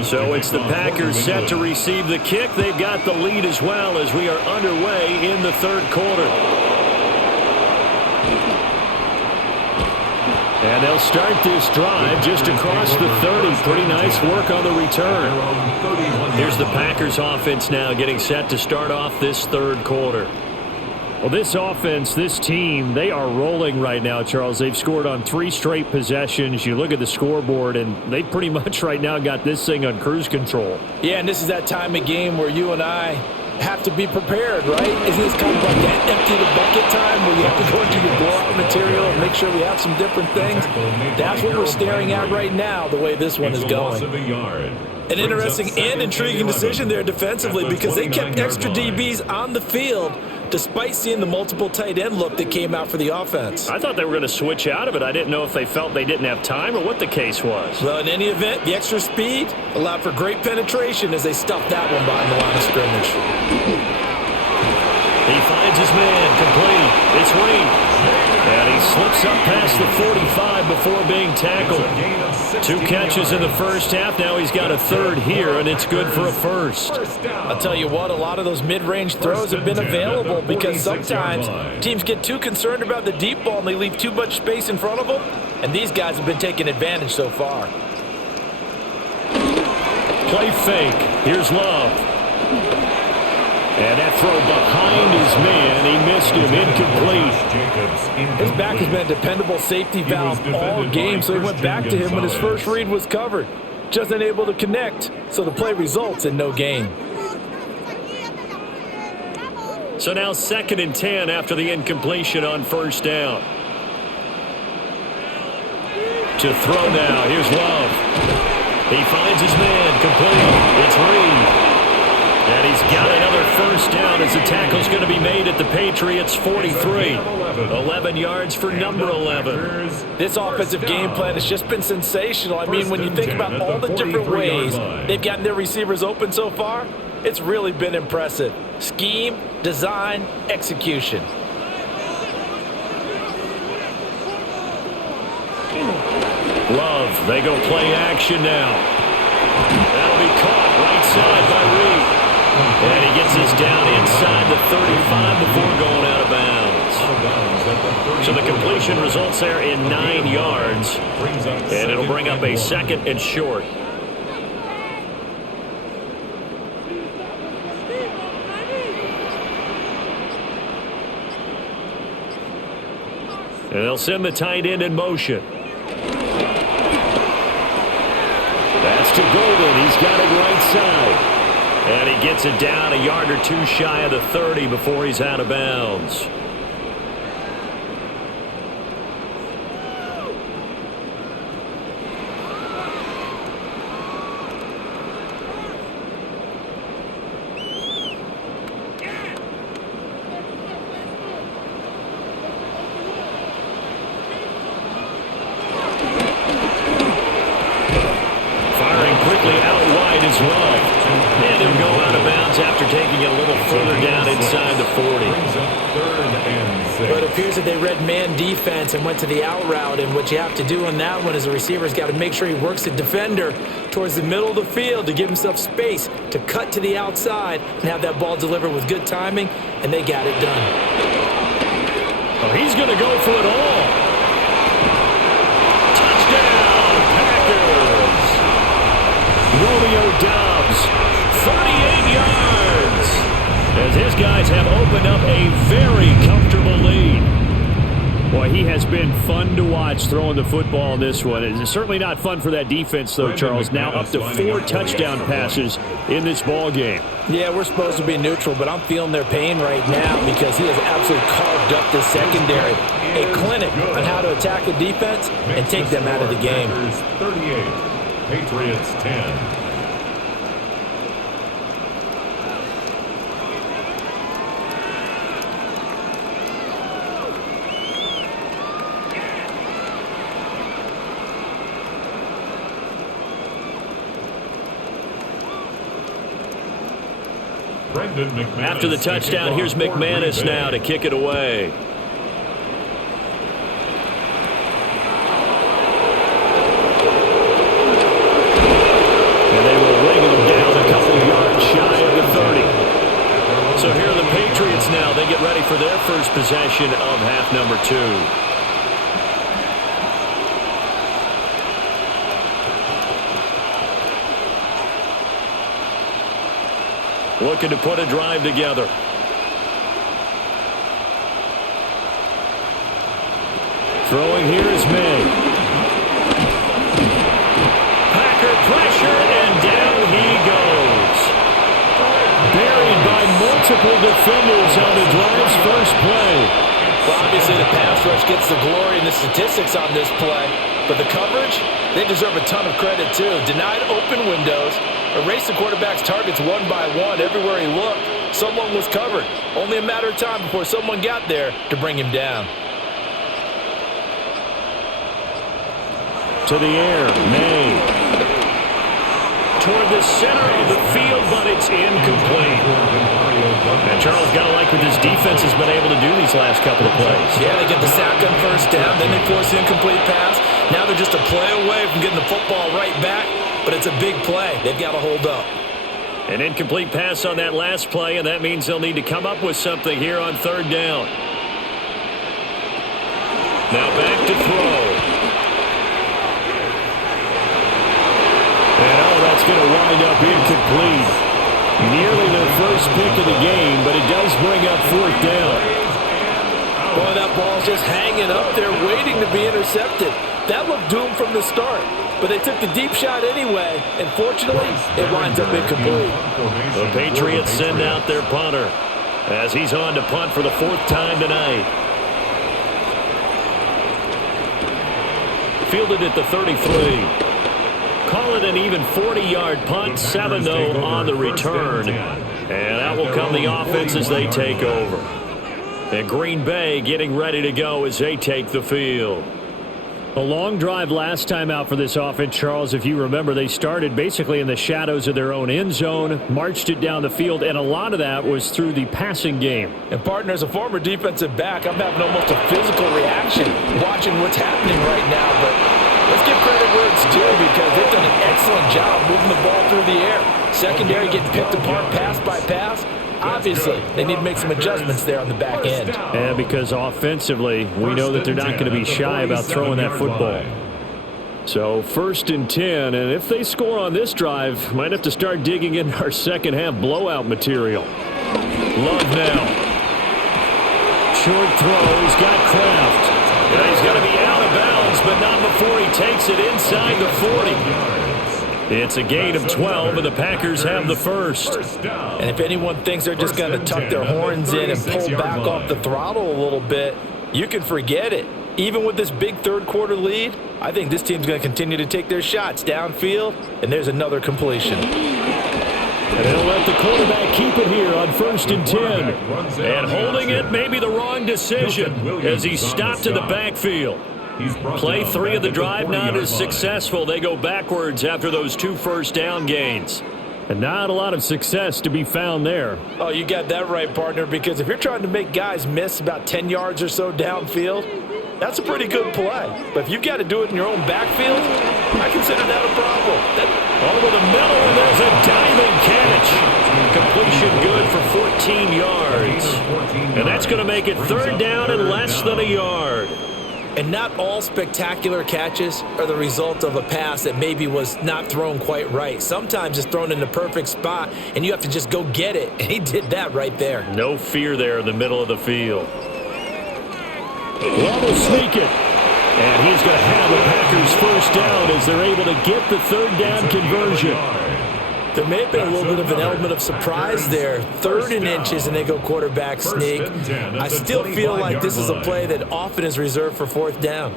So it's the Packers set to receive the kick. They've got the lead as well as we are underway in the third quarter. And they'll start this drive just across the 30. Pretty nice work on the return. Here's the Packers offense now getting set to start off this third quarter. Well, this offense, this team, they are rolling right now, Charles. They've scored on 3 straight possessions. You look at the scoreboard, and they pretty much right now got this thing on cruise control. Yeah, and this is that time of game where you and I have to be prepared, right? Isn't this kind of like that empty the bucket time where you have to go into your blowout material and make sure we have some different things? That's what we're staring at right now, the way this one is going. An interesting and intriguing decision there defensively because they kept extra DBs on the field despite seeing the multiple tight end look that came out for the offense. I thought they were going to switch out of it. I didn't know if they felt they didn't have time or what the case was. Well, in any event, the extra speed allowed for great penetration as they stuffed that one behind the line of scrimmage. He finds his man, complete. It's Reed. And he slips up past the 45 before being tackled. 2 catches in the first half. Now he's got a third here, and it's good for a first. I'll tell you what, a lot of those mid-range throws have been available because sometimes teams get too concerned about the deep ball and they leave too much space in front of them, and these guys have been taking advantage so far. Play fake. Here's Love. And that throw behind his man, he missed him, incomplete. His back has been a dependable safety valve all game, so he went back to him when his first read was covered. Just unable to connect, so the play results in no gain. So now 2nd and 10 after the incompletion on first down. To throw now, here's Love. He finds his man, complete. It's Reed. And he's got another first down as the tackle's going to be made at the Patriots' 43. 11 yards for number 11. This offensive game plan has just been sensational. I mean, when you think about all the different ways they've gotten their receivers open so far, it's really been impressive. Scheme, design, execution. Love, they go play action now. That'll be caught right side by Reed. And he gets this down inside the 35 before going out of bounds. So the completion results there in 9 yards. And it'll bring up a 2nd and short. And they'll send the tight end in motion. That's to Golden. He's got it right side. And he gets it down a yard or 2 shy of the 30 before he's out of bounds. Firing quickly out wide is Love. And he'll go out of bounds after taking it a little further down inside the 40. But it appears that they read man defense and went to the out route, and what you have to do on that one is the receiver's got to make sure he works the defender towards the middle of the field to give himself space to cut to the outside and have that ball delivered with good timing, and they got it done. Oh, he's going to go for it all. Touchdown, Packers. Romeo Doubs. 38 yards as his guys have opened up a very comfortable lead. Boy, he has been fun to watch throwing the football in this one. It's certainly not fun for that defense, though, Charles. Now up to 4 touchdown passes in this ball game. Yeah, we're supposed to be neutral, but I'm feeling their pain right now because he has absolutely carved up the secondary. A clinic on how to attack a defense and take them out of the game. 38, Patriots 10. After the touchdown, here's McManus now to kick it away. And they will ring him down a couple of yards shy of the 30. So here are the Patriots now. They get ready for their first possession of half number 2. Looking to put a drive together. Throwing here is May. Packer pressure, and down he goes. Buried by multiple defenders on the drive's first play. Well, obviously the pass rush gets the glory and the statistics on this play, but the coverage, they deserve a ton of credit too. Denied open windows, erased the quarterback's targets one by one. Everywhere he looked, someone was covered. Only a matter of time before someone got there to bring him down. To the air, May. Toward the center of the field, but it's incomplete. And Charles, got to like what this defense has been able to do these last couple of plays. Yeah, they get the sack on first down, then they force the incomplete pass. Now they're just a play away from getting the football right back, but it's a big play. They've got to hold up. An incomplete pass on that last play, and that means they'll need to come up with something here on third down. Now back to throw. And that's going to wind up incomplete. Nearly their first pick of the game, but it does bring up fourth down. Boy, that ball's just hanging up there waiting to be intercepted. That looked doomed from the start, but they took the deep shot anyway, and fortunately, it winds up incomplete. The Patriots send out their punter as he's on to punt for the fourth time tonight. Fielded at the 33. Call it an even 40-yard punt, 7-0 on the return. And out will come the offense as they take over. And Green Bay getting ready to go as they take the field. A long drive last time out for this offense, Charles. If you remember, they started basically in the shadows of their own end zone, marched it down the field, and a lot of that was through the passing game. And, partner, as a former defensive back, I'm having almost a physical reaction watching what's happening right now. But let's give credit where it's due because they've done an excellent job moving the ball through the air. Secondary getting picked apart pass by pass. Obviously, they need to make some adjustments there on the back end. Yeah, because offensively, we know that they're not going to be shy about throwing that football. So 1st and 10, and if they score on this drive, might have to start digging in our second half blowout material. Love now. Short throw, he's got Kraft. And he's going to be out of bounds, but not before he takes it inside the 40. It's a gain of 12, and the Packers have the first. And if anyone thinks they're just going to tuck their horns in and pull back off the throttle a little bit, you can forget it. Even with this big third-quarter lead, I think this team's going to continue to take their shots downfield, and there's another completion. And they'll let the quarterback keep it here on 1st and 10. And holding it may be the wrong decision as he stopped in the backfield. Play 3 of the drive not as successful. They go backwards after those 2 first down gains. And not a lot of success to be found there. Oh, you got that right, partner, because if you're trying to make guys miss about 10 yards or so downfield, that's a pretty good play. But if you've got to do it in your own backfield, I consider that a problem. Over the middle, and there's a diving catch. Completion good for 14 yards. And that's going to make it 3rd down and less than a yard. And not all spectacular catches are the result of a pass that maybe was not thrown quite right. Sometimes it's thrown in the perfect spot, and you have to just go get it. And he did that right there. No fear there in the middle of the field. Love will sneak it. And he's going to have the Packers first down as they're able to get the 3rd down conversion. There may have been a little bit of an element of surprise there. 3rd and inches, and they go quarterback sneak. I still feel like this is a play that often is reserved for 4th down.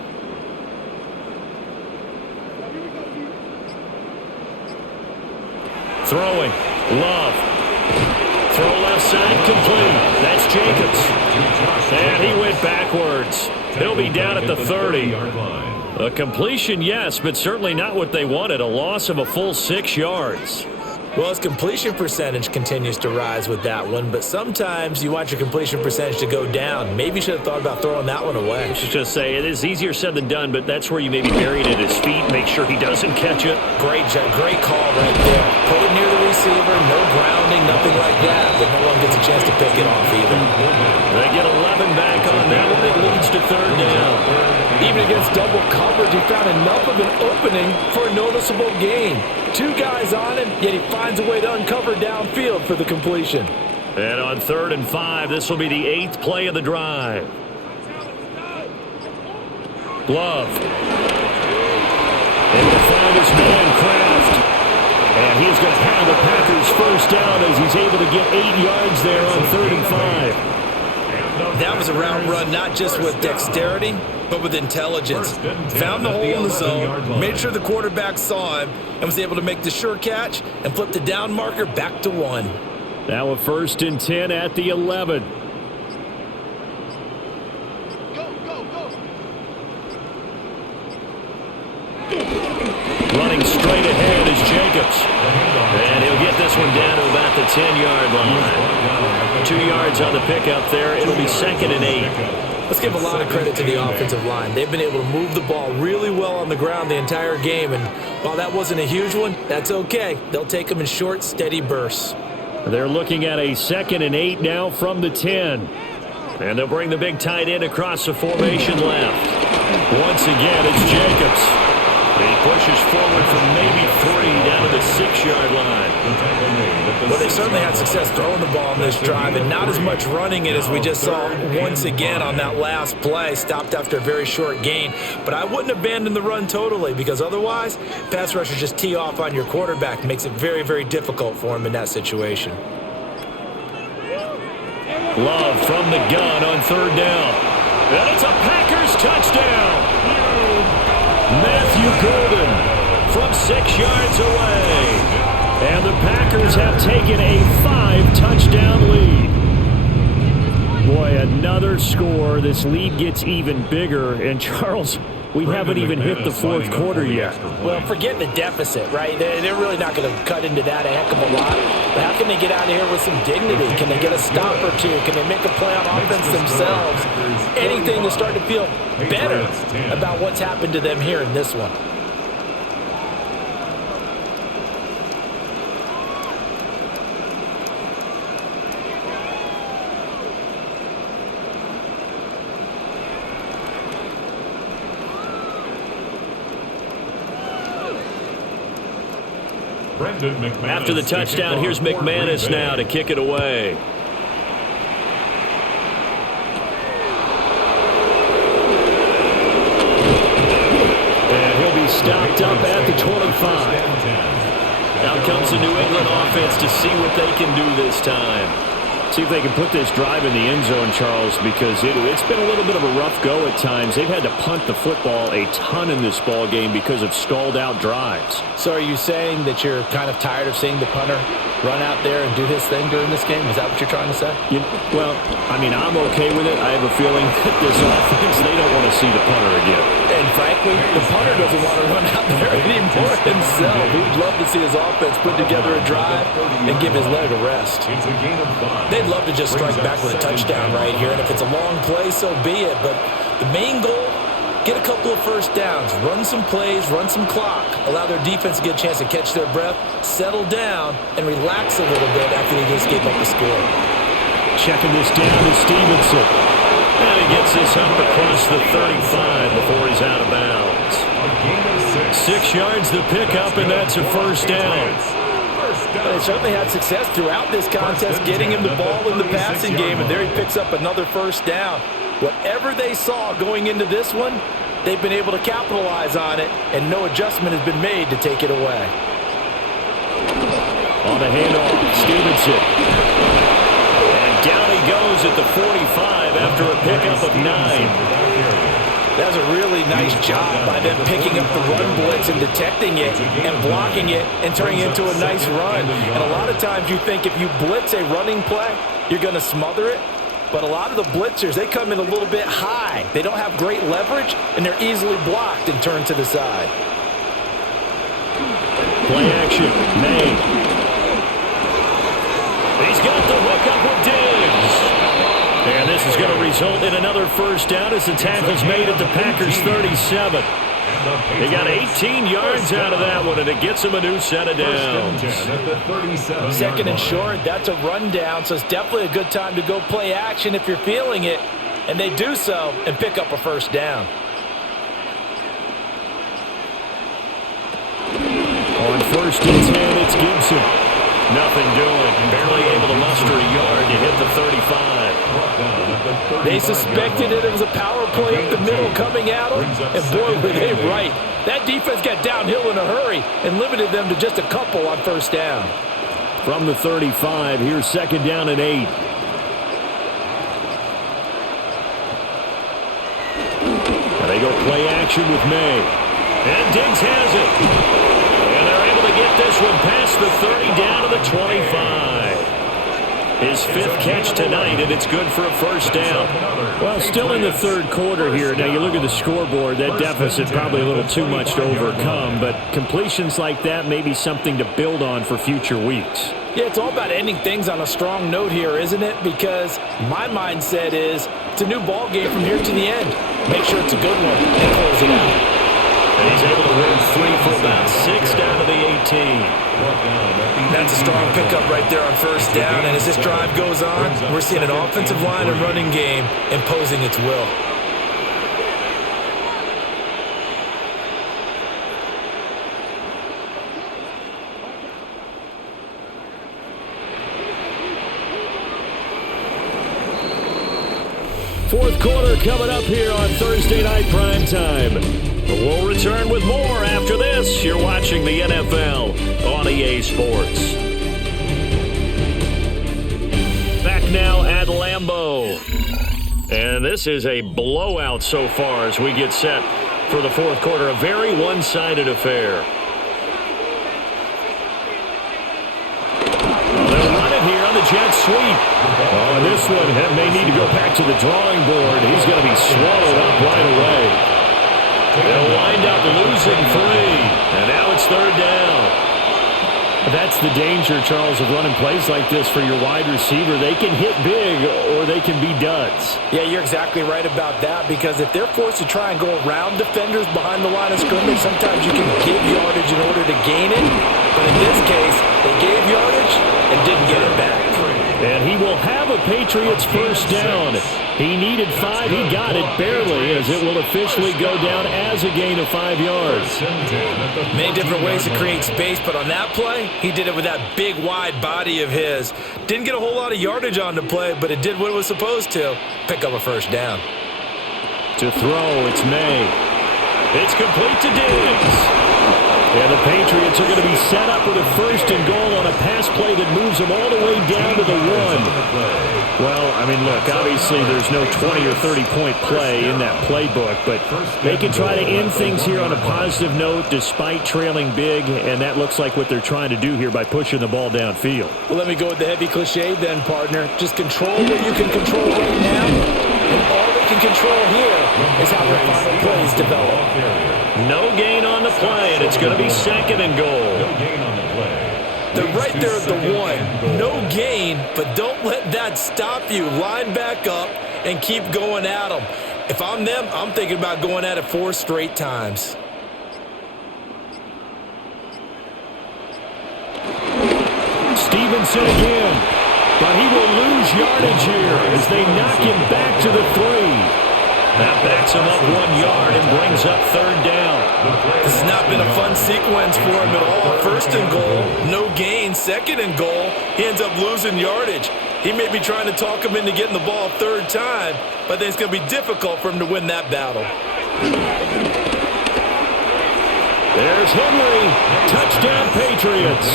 Throwing. Love. Throw left side, complete. That's Jacobs. And he went backwards. He'll be down at the 30. A completion, yes, but certainly not what they wanted. A loss of a full 6 yards. Well, his completion percentage continues to rise with that one, but sometimes you want your completion percentage to go down. Maybe you should have thought about throwing that one away. I should just say, it is easier said than done, but that's where you maybe bury it at his feet, make sure he doesn't catch it. Great call right there. Put it near the receiver, no grounding, nothing like that, but no one gets a chance to pick it off either. They get 11 back on that one. It leads to 3rd down. Even against double coverage, he found enough of an opening for a noticeable gain. 2 guys on him, yet he finds a way to uncover downfield for the completion. And on 3rd and 5, this will be the 8th play of the drive. Love. Able to find his man, Kraft. And he is going to have the Packers first down as he's able to get 8 yards there on 3rd and 5. That was a route run not just with dexterity, but with intelligence. Found the hole in the zone, made sure the quarterback saw him, and was able to make the sure catch and flip the down marker back to 1. Now a 1st and 10 at the 11. Running straight ahead is Jacobs. And he'll get this one down to about the 10-yard line. 2 yards on the pickup there. It'll be 2nd and 8. Let's give a lot of credit to the offensive line. They've been able to move the ball really well on the ground the entire game. And while that wasn't a huge one, that's okay. They'll take them in short, steady bursts. They're looking at a 2nd and 8 now from the 10. And they'll bring the big tight end across the formation left. Once again, it's Jacobs. He pushes forward from maybe 3 down to the 6-yard line. Well, they certainly had success throwing the ball on this drive and not as much running it as we just saw once again on that last play. Stopped after a very short gain. But I wouldn't abandon the run totally because otherwise, pass rushers just tee off on your quarterback. It makes it very, very difficult for him in that situation. Love from the gun on 3rd down. And it's a Packers touchdown. Matthew Golden from 6 yards away. And the Packers have taken a 5-touchdown lead. Boy, another score. This lead gets even bigger. And Charles, we haven't even hit the 4th quarter yet. Well, forget the deficit, right? They're really not going to cut into that a heck of a lot. But how can they get out of here with some dignity? Can they get a stop or two? Can they make a play on offense themselves? Anything to start to feel better about what's happened to them here in this one. After the touchdown, here's McManus now to kick it away. And he'll be stopped up at the 25. Now comes the New England offense to see what they can do this time. See if they can put this drive in the end zone, Charles, because it's been a little bit of a rough go at times. They've had to punt the football a ton in this ball game because of stalled-out drives. So are you saying that you're kind of tired of seeing the punter run out there and do his thing during this game? Is that what you're trying to say? Well, I mean, I'm okay with it. I have a feeling that this offense, they don't want to see the punter again. And frankly, the punter doesn't want to run out there anymore himself. He'd love to see his offense put together a drive and give his leg a rest. It's a gain of 5. They'd love to just strike back with a touchdown right here, and if it's a long play, so be it. But the main goal, get a couple of first downs, run some plays, run some clock, allow their defense to get a chance to catch their breath, settle down, and relax a little bit after they just gave up the score. Checking this down to Stevenson. And he gets this up across the 35 before he's out of bounds. 6 yards the pickup, and that's a first down. They certainly had success throughout this contest getting him the ball in the passing game, and there he picks up another first down. Whatever they saw going into this one, they've been able to capitalize on it, and no adjustment has been made to take it away. On the handoff, Stevenson. And down he goes at the 45 after a pickup of 9. That was a really nice job by them picking up the run blitz and detecting it and blocking it and turning it into a nice run. And a lot of times you think if you blitz a running play, you're going to smother it. But a lot of the blitzers, they come in a little bit high. They don't have great leverage, and they're easily blocked and turned to the side. Play action, May. He's got the hook up with Diggs. And this is going to result in another first down as the tackle's made at the Packers' 37. They got 18 yards out of that one, and it gets them a new set of downs. 2nd and short, that's a rundown, so it's definitely a good time to go play action if you're feeling it. And they do so and pick up a first down. On 1st and 10, it's Gibson. Nothing doing. Barely able to muster a yard to hit the 35. They suspected it was a power play up the middle coming at them, and boy, were they right. That defense got downhill in a hurry and limited them to just a couple on first down. From the 35, here's second down and 8. And they go play action with May. And Diggs has it. And they're able to get this one past the 30 down to the 25. His 5th catch tonight, and it's good for a first down. Well, still in the third quarter here. Now, you look at the scoreboard, that deficit probably a little too much to overcome, but completions like that may be something to build on for future weeks. Yeah, it's all about ending things on a strong note here, isn't it? Because my mindset is it's a new ball game from here to the end. Make sure it's a good one and close it out. And he's able to win 3 for about 6 down to the 18. That's a strong pickup right there on first down. And as this drive goes on, we're seeing an offensive line and running game imposing its will. Fourth quarter coming up here on Thursday Night Primetime. We'll return with more after this. You're watching the NFL on EA Sports. Back now at Lambeau. And this is a blowout so far as we get set for the fourth quarter. A very one-sided affair. They'll run it here on the jet sweep. Oh, this one may need to go back to the drawing board. He's going to be swallowed up right away. They'll wind up losing 3. And now it's third down. That's the danger, Charles, of running plays like this for your wide receiver. They can hit big or they can be duds. Yeah, you're exactly right about that, because if they're forced to try and go around defenders behind the line of scrimmage, sometimes you can give yardage in order to gain it. But in this case, they gave yardage and didn't get it back. And he will have a Patriots first down. He needed 5. He got it barely, as it will officially go down as a gain of 5 yards. Many different ways to create space, but on that play, he did it with that big, wide body of his. Didn't get a whole lot of yardage on the play, but it did what it was supposed to. Pick up a first down. To throw, it's May. It's complete to Diggs. And the Patriots are going to be set up with a first and goal on a pass play that moves them all the way down to the 1. Well, I mean, look, obviously there's no 20 or 30-point play in that playbook, but they can try to end things here on a positive note despite trailing big, and that looks like what they're trying to do here by pushing the ball downfield. Well, let me go with the heavy cliche then, partner. Just control what you can control right now, and all they can control here is how their final plays develop. No gain on the play, and it's going to be second and goal. No gain on the play. They're right there at the 1. No gain, but don't let that stop you. Line back up and keep going at them. If I'm them, I'm thinking about going at it 4 straight times. Stevenson again, but he will lose yardage here as they knock him back to the 3. That backs him up 1 yard and brings up third down. This has not been a fun sequence for him at all. First and goal, no gain. Second and goal, he ends up losing yardage. He may be trying to talk him into getting the ball third time, but then it's going to be difficult for him to win that battle. There's Henry. Touchdown, Patriots.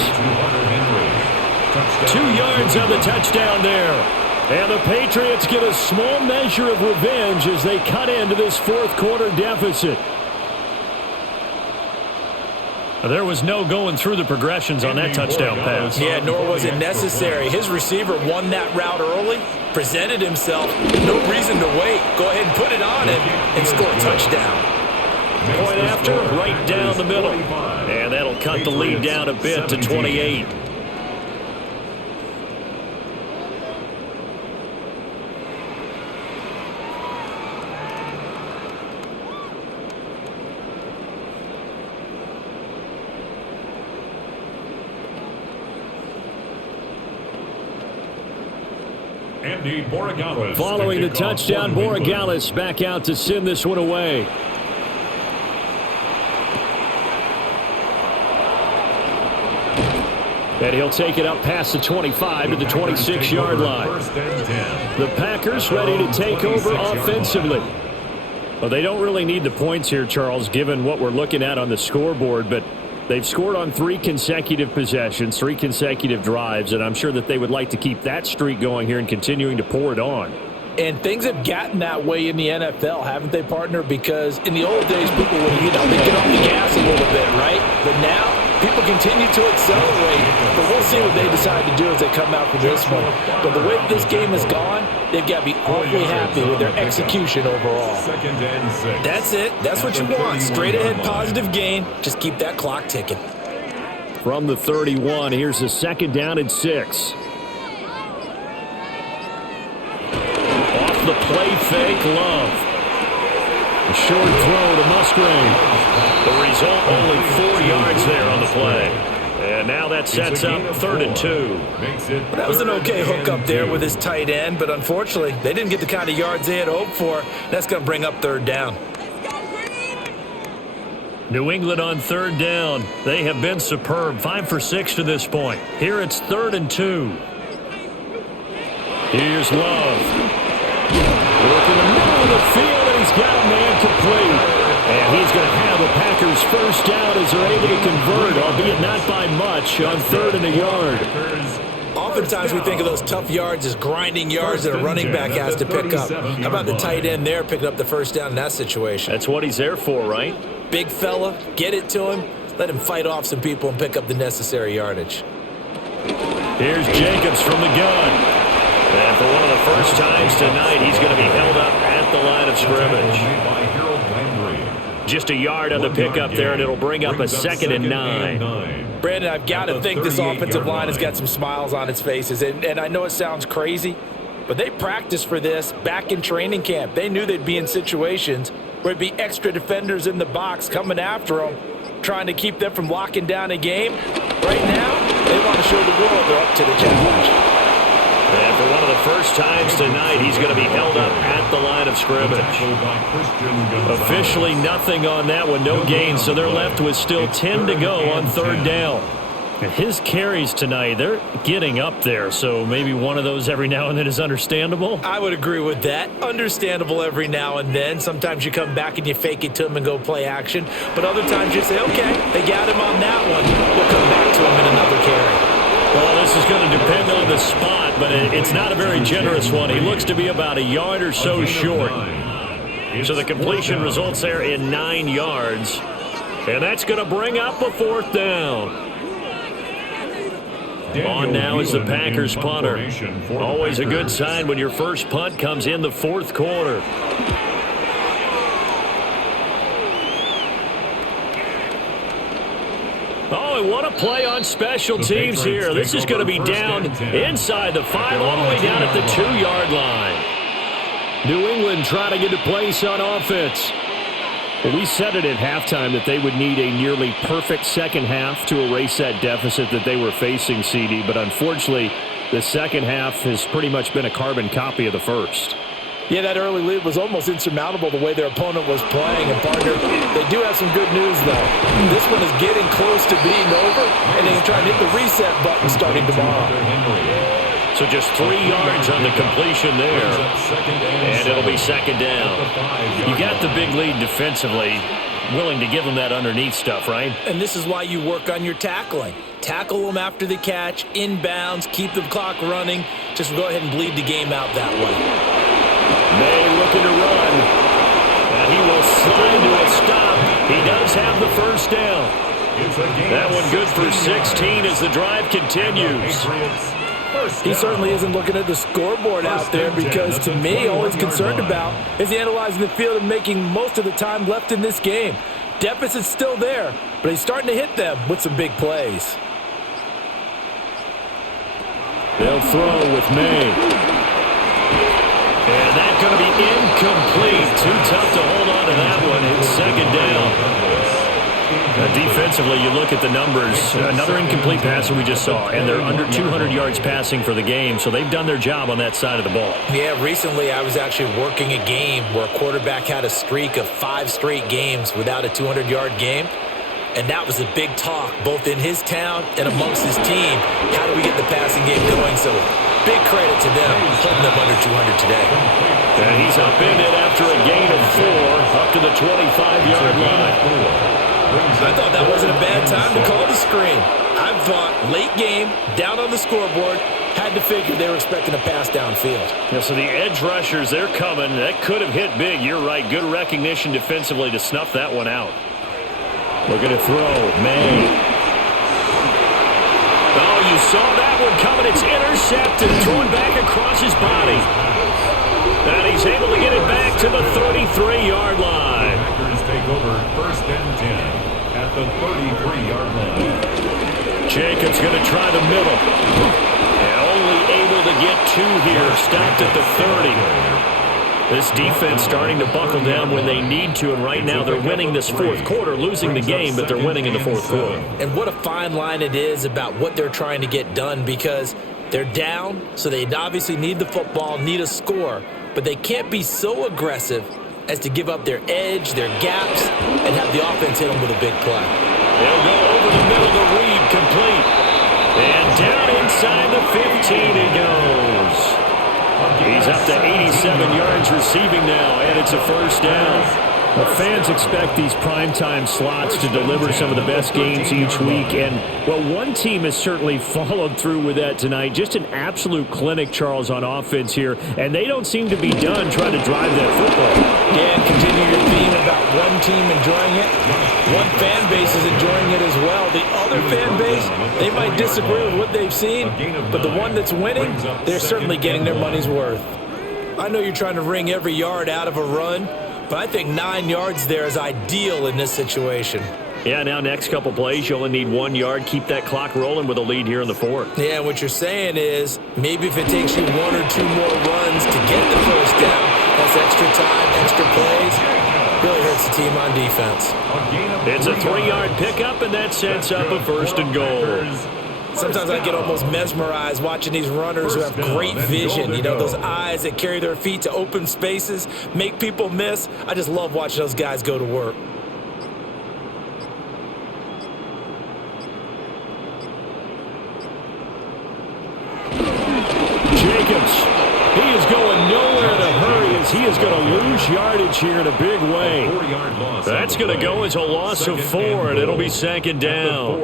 2 yards on the touchdown there. And the Patriots get a small measure of revenge as they cut into this fourth quarter deficit. There was no going through the progressions on that touchdown pass. Yeah, nor was it necessary. His receiver won that route early, presented himself. No reason to wait. Go ahead and put it on him and score a touchdown. Point after, right down the middle. And that'll cut the lead down a bit to 28. Following the touchdown, Borregales back out to send this one away. And he'll take it up past the 25 to the 26-yard line. The Packers ready to take over offensively. Well, they don't really need the points here, Charles, given what we're looking at on the scoreboard, but they've scored on 3 consecutive possessions, 3 consecutive drives, and I'm sure that they would like to keep that streak going here and continuing to pour it on. And things have gotten that way in the NFL, haven't they, partner? Because in the old days, people would, they get off the gas a little bit, right? But now, people continue to accelerate. But we'll see what they decide to do as they come out for this one. But the way this game has gone, they've got to be awfully happy with their execution overall. That's it. That's what you want. Straight ahead positive gain. Just keep that clock ticking. From the 31, here's a 2nd down and 6. The play fake, Love. A short throw to Musgrave. The result, only 4 yards there on the play. And now that sets up 3rd and 2. That was an okay hook up there with his tight end, but unfortunately, they didn't get the kind of yards they had hoped for. That's going to bring up 3rd down. New England on 3rd down. They have been superb. 5 for 6 to this point. Here it's 3rd and 2. Here's Love. Work in the middle of the field, and he's got a man complete. And he's going to have the Packers first down as they're able to convert, albeit not by much, on 3rd and a yard. Oftentimes we think of those tough yards as grinding yards that a running back has to pick up. How about the tight end there picking up the first down in that situation? That's what he's there for, right? Big fella, get it to him, let him fight off some people and pick up the necessary yardage. Here's Jacobs from the gun. And for one of the first times tonight, he's going to be held up at the line of scrimmage. Just a yard on the pickup there, and it'll bring up a 2nd and 9. Brandon, I've got to think this offensive line has got some smiles on its faces. And I know it sounds crazy, but they practiced for this back in training camp. They knew they'd be in situations where it'd be extra defenders in the box coming after them, trying to keep them from locking down a game. Right now, they want to show the world they're up to the challenge. And for one of the first times tonight, he's going to be held up at the line of scrimmage. Officially nothing on that one, no gain, so they're left with still 10 to go on 3rd down. And his carries tonight, they're getting up there, so maybe one of those every now and then is understandable. I would agree with that. Understandable every now and then. Sometimes you come back and you fake it to him and go play action. But other times you say, okay, they got him on that one. We'll come back to him in another carry. Well, this is going to depend on the spot, but it's not a very generous one. He looks to be about a yard or so short. So the completion results there in 9 yards. And that's going to bring up a 4th down. On now is the Packers punter. Always a good sign when your first punt comes in the 4th quarter. Oh, and what a play on special teams here. This is going to be down inside the 5, all the way down at the 2-yard line. New England trying to get a place on offense. Well, we said it at halftime that they would need a nearly perfect second half to erase that deficit that they were facing, CD. But unfortunately, the second half has pretty much been a carbon copy of the first. Yeah, that early lead was almost insurmountable the way their opponent was playing. And, partner, they do have some good news, though. This one is getting close to being over, and they can try and hit the reset button starting tomorrow. So just 3 yards on the completion there, and it'll be 2nd down. You got the big lead defensively, willing to give them that underneath stuff, right? And this is why you work on your tackling. Tackle them after the catch, inbounds, keep the clock running. Just go ahead and bleed the game out that way. May looking to run, and he will slide to a stop. He does have the first down. That one good for 16 as the drive continues. He certainly isn't looking at the scoreboard out there because, to me, all he's concerned about is analyzing the field and making most of the time left in this game. Deficit's still there, but he's starting to hit them with some big plays. They'll throw with May. And that's going to be incomplete. Too tough to hold on to that one. It's 2nd down. Defensively, you look at the numbers. Another incomplete passer we just saw, and they're under 200 yards passing for the game, so they've done their job on that side of the ball. Yeah, recently I was actually working a game where a quarterback had a streak of 5 straight games without a 200-yard game. And that was a big talk, both in his town and amongst his team. How do we get the passing game going? So big credit to them, holding them under 200 today. And he's upended after a gain of 4 up to the 25-yard line. I thought that wasn't a bad time to call the screen. I thought late game, down on the scoreboard, had to figure they were expecting a pass downfield. Yeah, so the edge rushers, they're coming. That could have hit big. You're right. Good recognition defensively to snuff that one out. Looking to throw. May. Oh, you saw that one coming. It's intercepted. Thrown back across his body. And he's able to get it back to the 33-yard line. Packers take over 1st and 10 at the 33-yard line. Jacobs going to try the middle. And only able to get 2 here. Stopped at the 30. This defense starting to buckle down when they need to, and right now they're winning this 4th quarter, losing the game, but they're winning in the 4th quarter. And what a fine line it is about what they're trying to get done, because they're down, so they obviously need the football, need a score, but they can't be so aggressive as to give up their edge, their gaps, and have the offense hit them with a big play. They'll go over the middle to Reed, complete. And down inside the 15 he goes. He's up to 87 yards receiving now, and it's a 1st down. Well, fans expect these primetime slots to deliver some of the best games each week, and, well, one team has certainly followed through with that tonight. Just an absolute clinic, Charles, on offense here, and they don't seem to be done trying to drive that football. Yeah, and continue your theme about one team enjoying it. One fan base is enjoying it as well. The other fan base, they might disagree with what they've seen, but the one that's winning, they're certainly getting their money's worth. I know you're trying to wring every yard out of a run, but I think 9 yards there is ideal in this situation. Yeah, now next couple plays, you only need 1 yard. Keep that clock rolling with a lead here in the 4th. Yeah, and what you're saying is maybe if it takes you 1 or 2 more runs to get the 1st down, that's extra time, extra plays, really hurts the team on defense. It's a 3-yard pickup, and that sets up a 1st and goal. Sometimes I get almost mesmerized watching these runners who have great vision. You know, those eyes that carry their feet to open spaces, make people miss. I just love watching those guys go to work. Jacobs, he is going nowhere in a hurry as he is going to lose yardage here in a big way. That's going to go as a loss of 4, and it'll be 2nd down.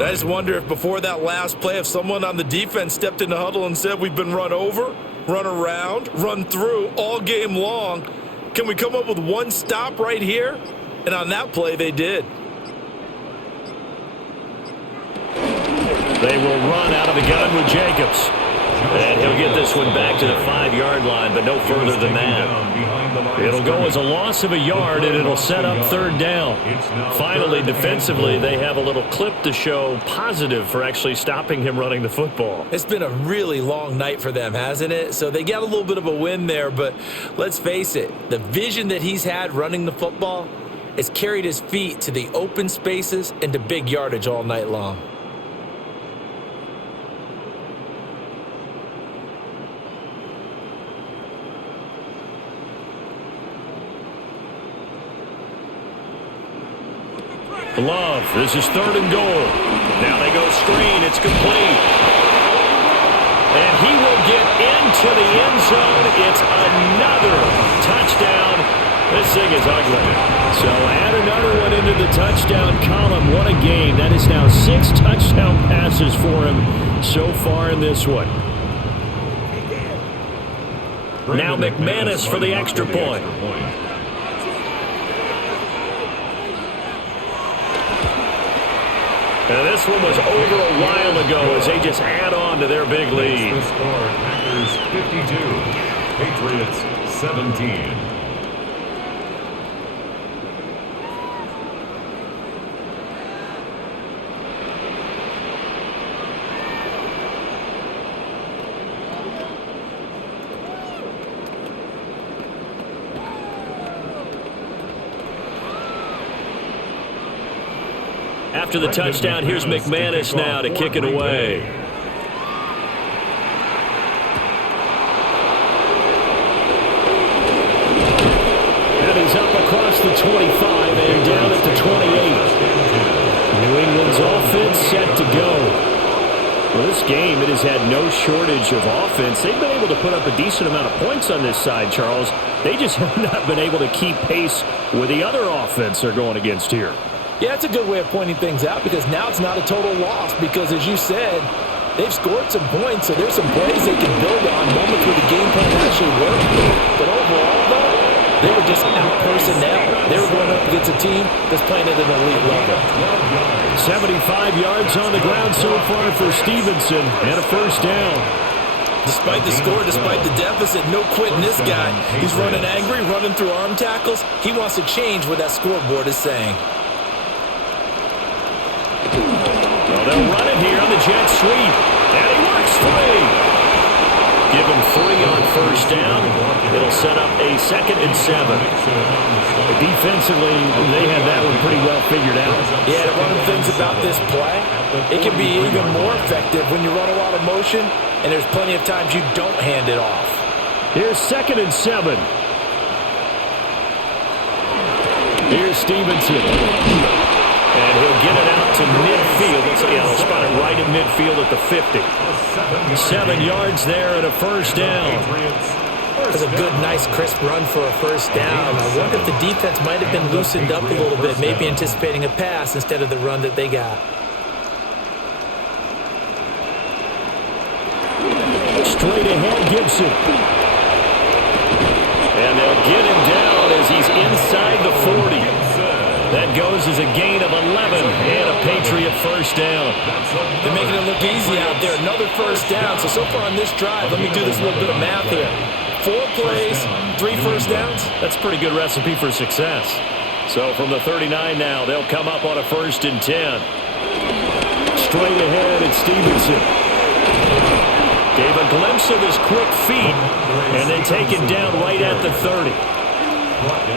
I just wonder if before that last play, if someone on the defense stepped in the huddle and said, we've been run over, run around, run through all game long. Can we come up with one stop right here? And on that play, they did. They will run out of the gun with Jacobs. And he'll get this one back to the 5-yard line, but no further than that. It'll go as a loss of a yard, and it'll set up 3rd down. Finally, defensively, they have a little clip to show positive for actually stopping him running the football. It's been a really long night for them, hasn't it? So they got a little bit of a win there, but let's face it, the vision that he's had running the football has carried his feet to the open spaces and to big yardage all night long. Love, this is 3rd and goal. Now they go screen, it's complete. And he will get into the end zone. It's another touchdown. This thing is ugly. So add another one into the touchdown column. What a game. That is now 6 touchdown passes for him so far in this one. Now McManus for the extra point. And this one was over a while ago as they just add on to their big lead. The score, Packers 52, Patriots 17. After the touchdown, here's McManus now to kick it away. And he's up across the 25 and down at the 28. Well, this game, it has had no shortage of offense. They've been able to put up a decent amount of points on this side, Charles. They just have not been able to keep pace with the other offense they're going against here. Yeah, it's a good way of pointing things out because now it's not a total loss because, as you said, they've scored some points, so there's some plays they can build on, moments where the game plan actually worked. But overall, though, they were just out-personnel. They were going up against a team that's playing at an elite level. 75 yards on the ground so far for Stevenson and a first down. Despite the score, despite the deficit, no quitting this guy. He's running angry, running through arm tackles. He wants to change what that scoreboard is saying. Well, they'll run it here on the jet sweep. And he works free. Give him 3 on first down. It'll set up a 2nd and 7. Defensively, they have that one pretty well figured out. Yeah, one of the things about this play, it can be even more effective when you run a lot of motion, and there's plenty of times you don't hand it off. Here's 2nd and 7. Here's Stevenson. And he'll get it out to midfield. They'll spot it right in midfield at the 50. 7 yards there and a first down. That's a good, nice, crisp run for a first down. I wonder if the defense might have been loosened up a little bit, maybe anticipating a pass instead of the run that they got. Straight ahead, Gibson. And they'll get him down as he's inside the 40. That goes as a gain of 11 and a Patriot first down. They're making it look easy out there. Another first down. So far on this drive, let me do this little bit of math here. 4 plays, 3 first downs. That's a pretty good recipe for success. So from the 39 now, they'll come up on a 1st and 10. Straight ahead, it's Stevenson. Gave a glimpse of his quick feet and then taken down right at the 30.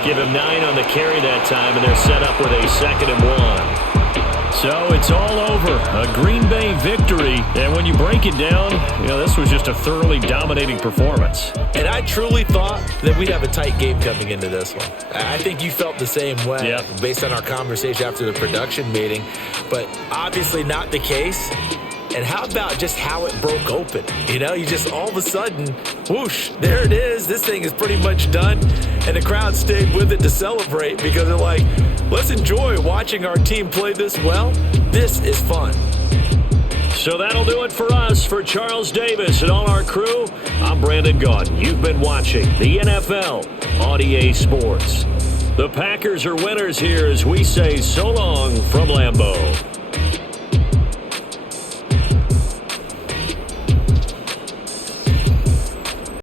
Give him 9 on the carry that time, and they're set up with a 2nd and 1. So it's all over. A Green Bay victory. And when you break it down, this was just a thoroughly dominating performance. And I truly thought that we'd have a tight game coming into this one. I think you felt the same way based on our conversation after the production meeting. But obviously not the case. And how about just how it broke open? You just all of a sudden, whoosh, there it is. This thing is pretty much done. And the crowd stayed with it to celebrate because they're like, let's enjoy watching our team play this well. This is fun. So that'll do it for us. For Charles Davis and all our crew, I'm Brandon Gaudin. You've been watching the NFL on EA Sports. The Packers are winners here as we say so long from Lambeau.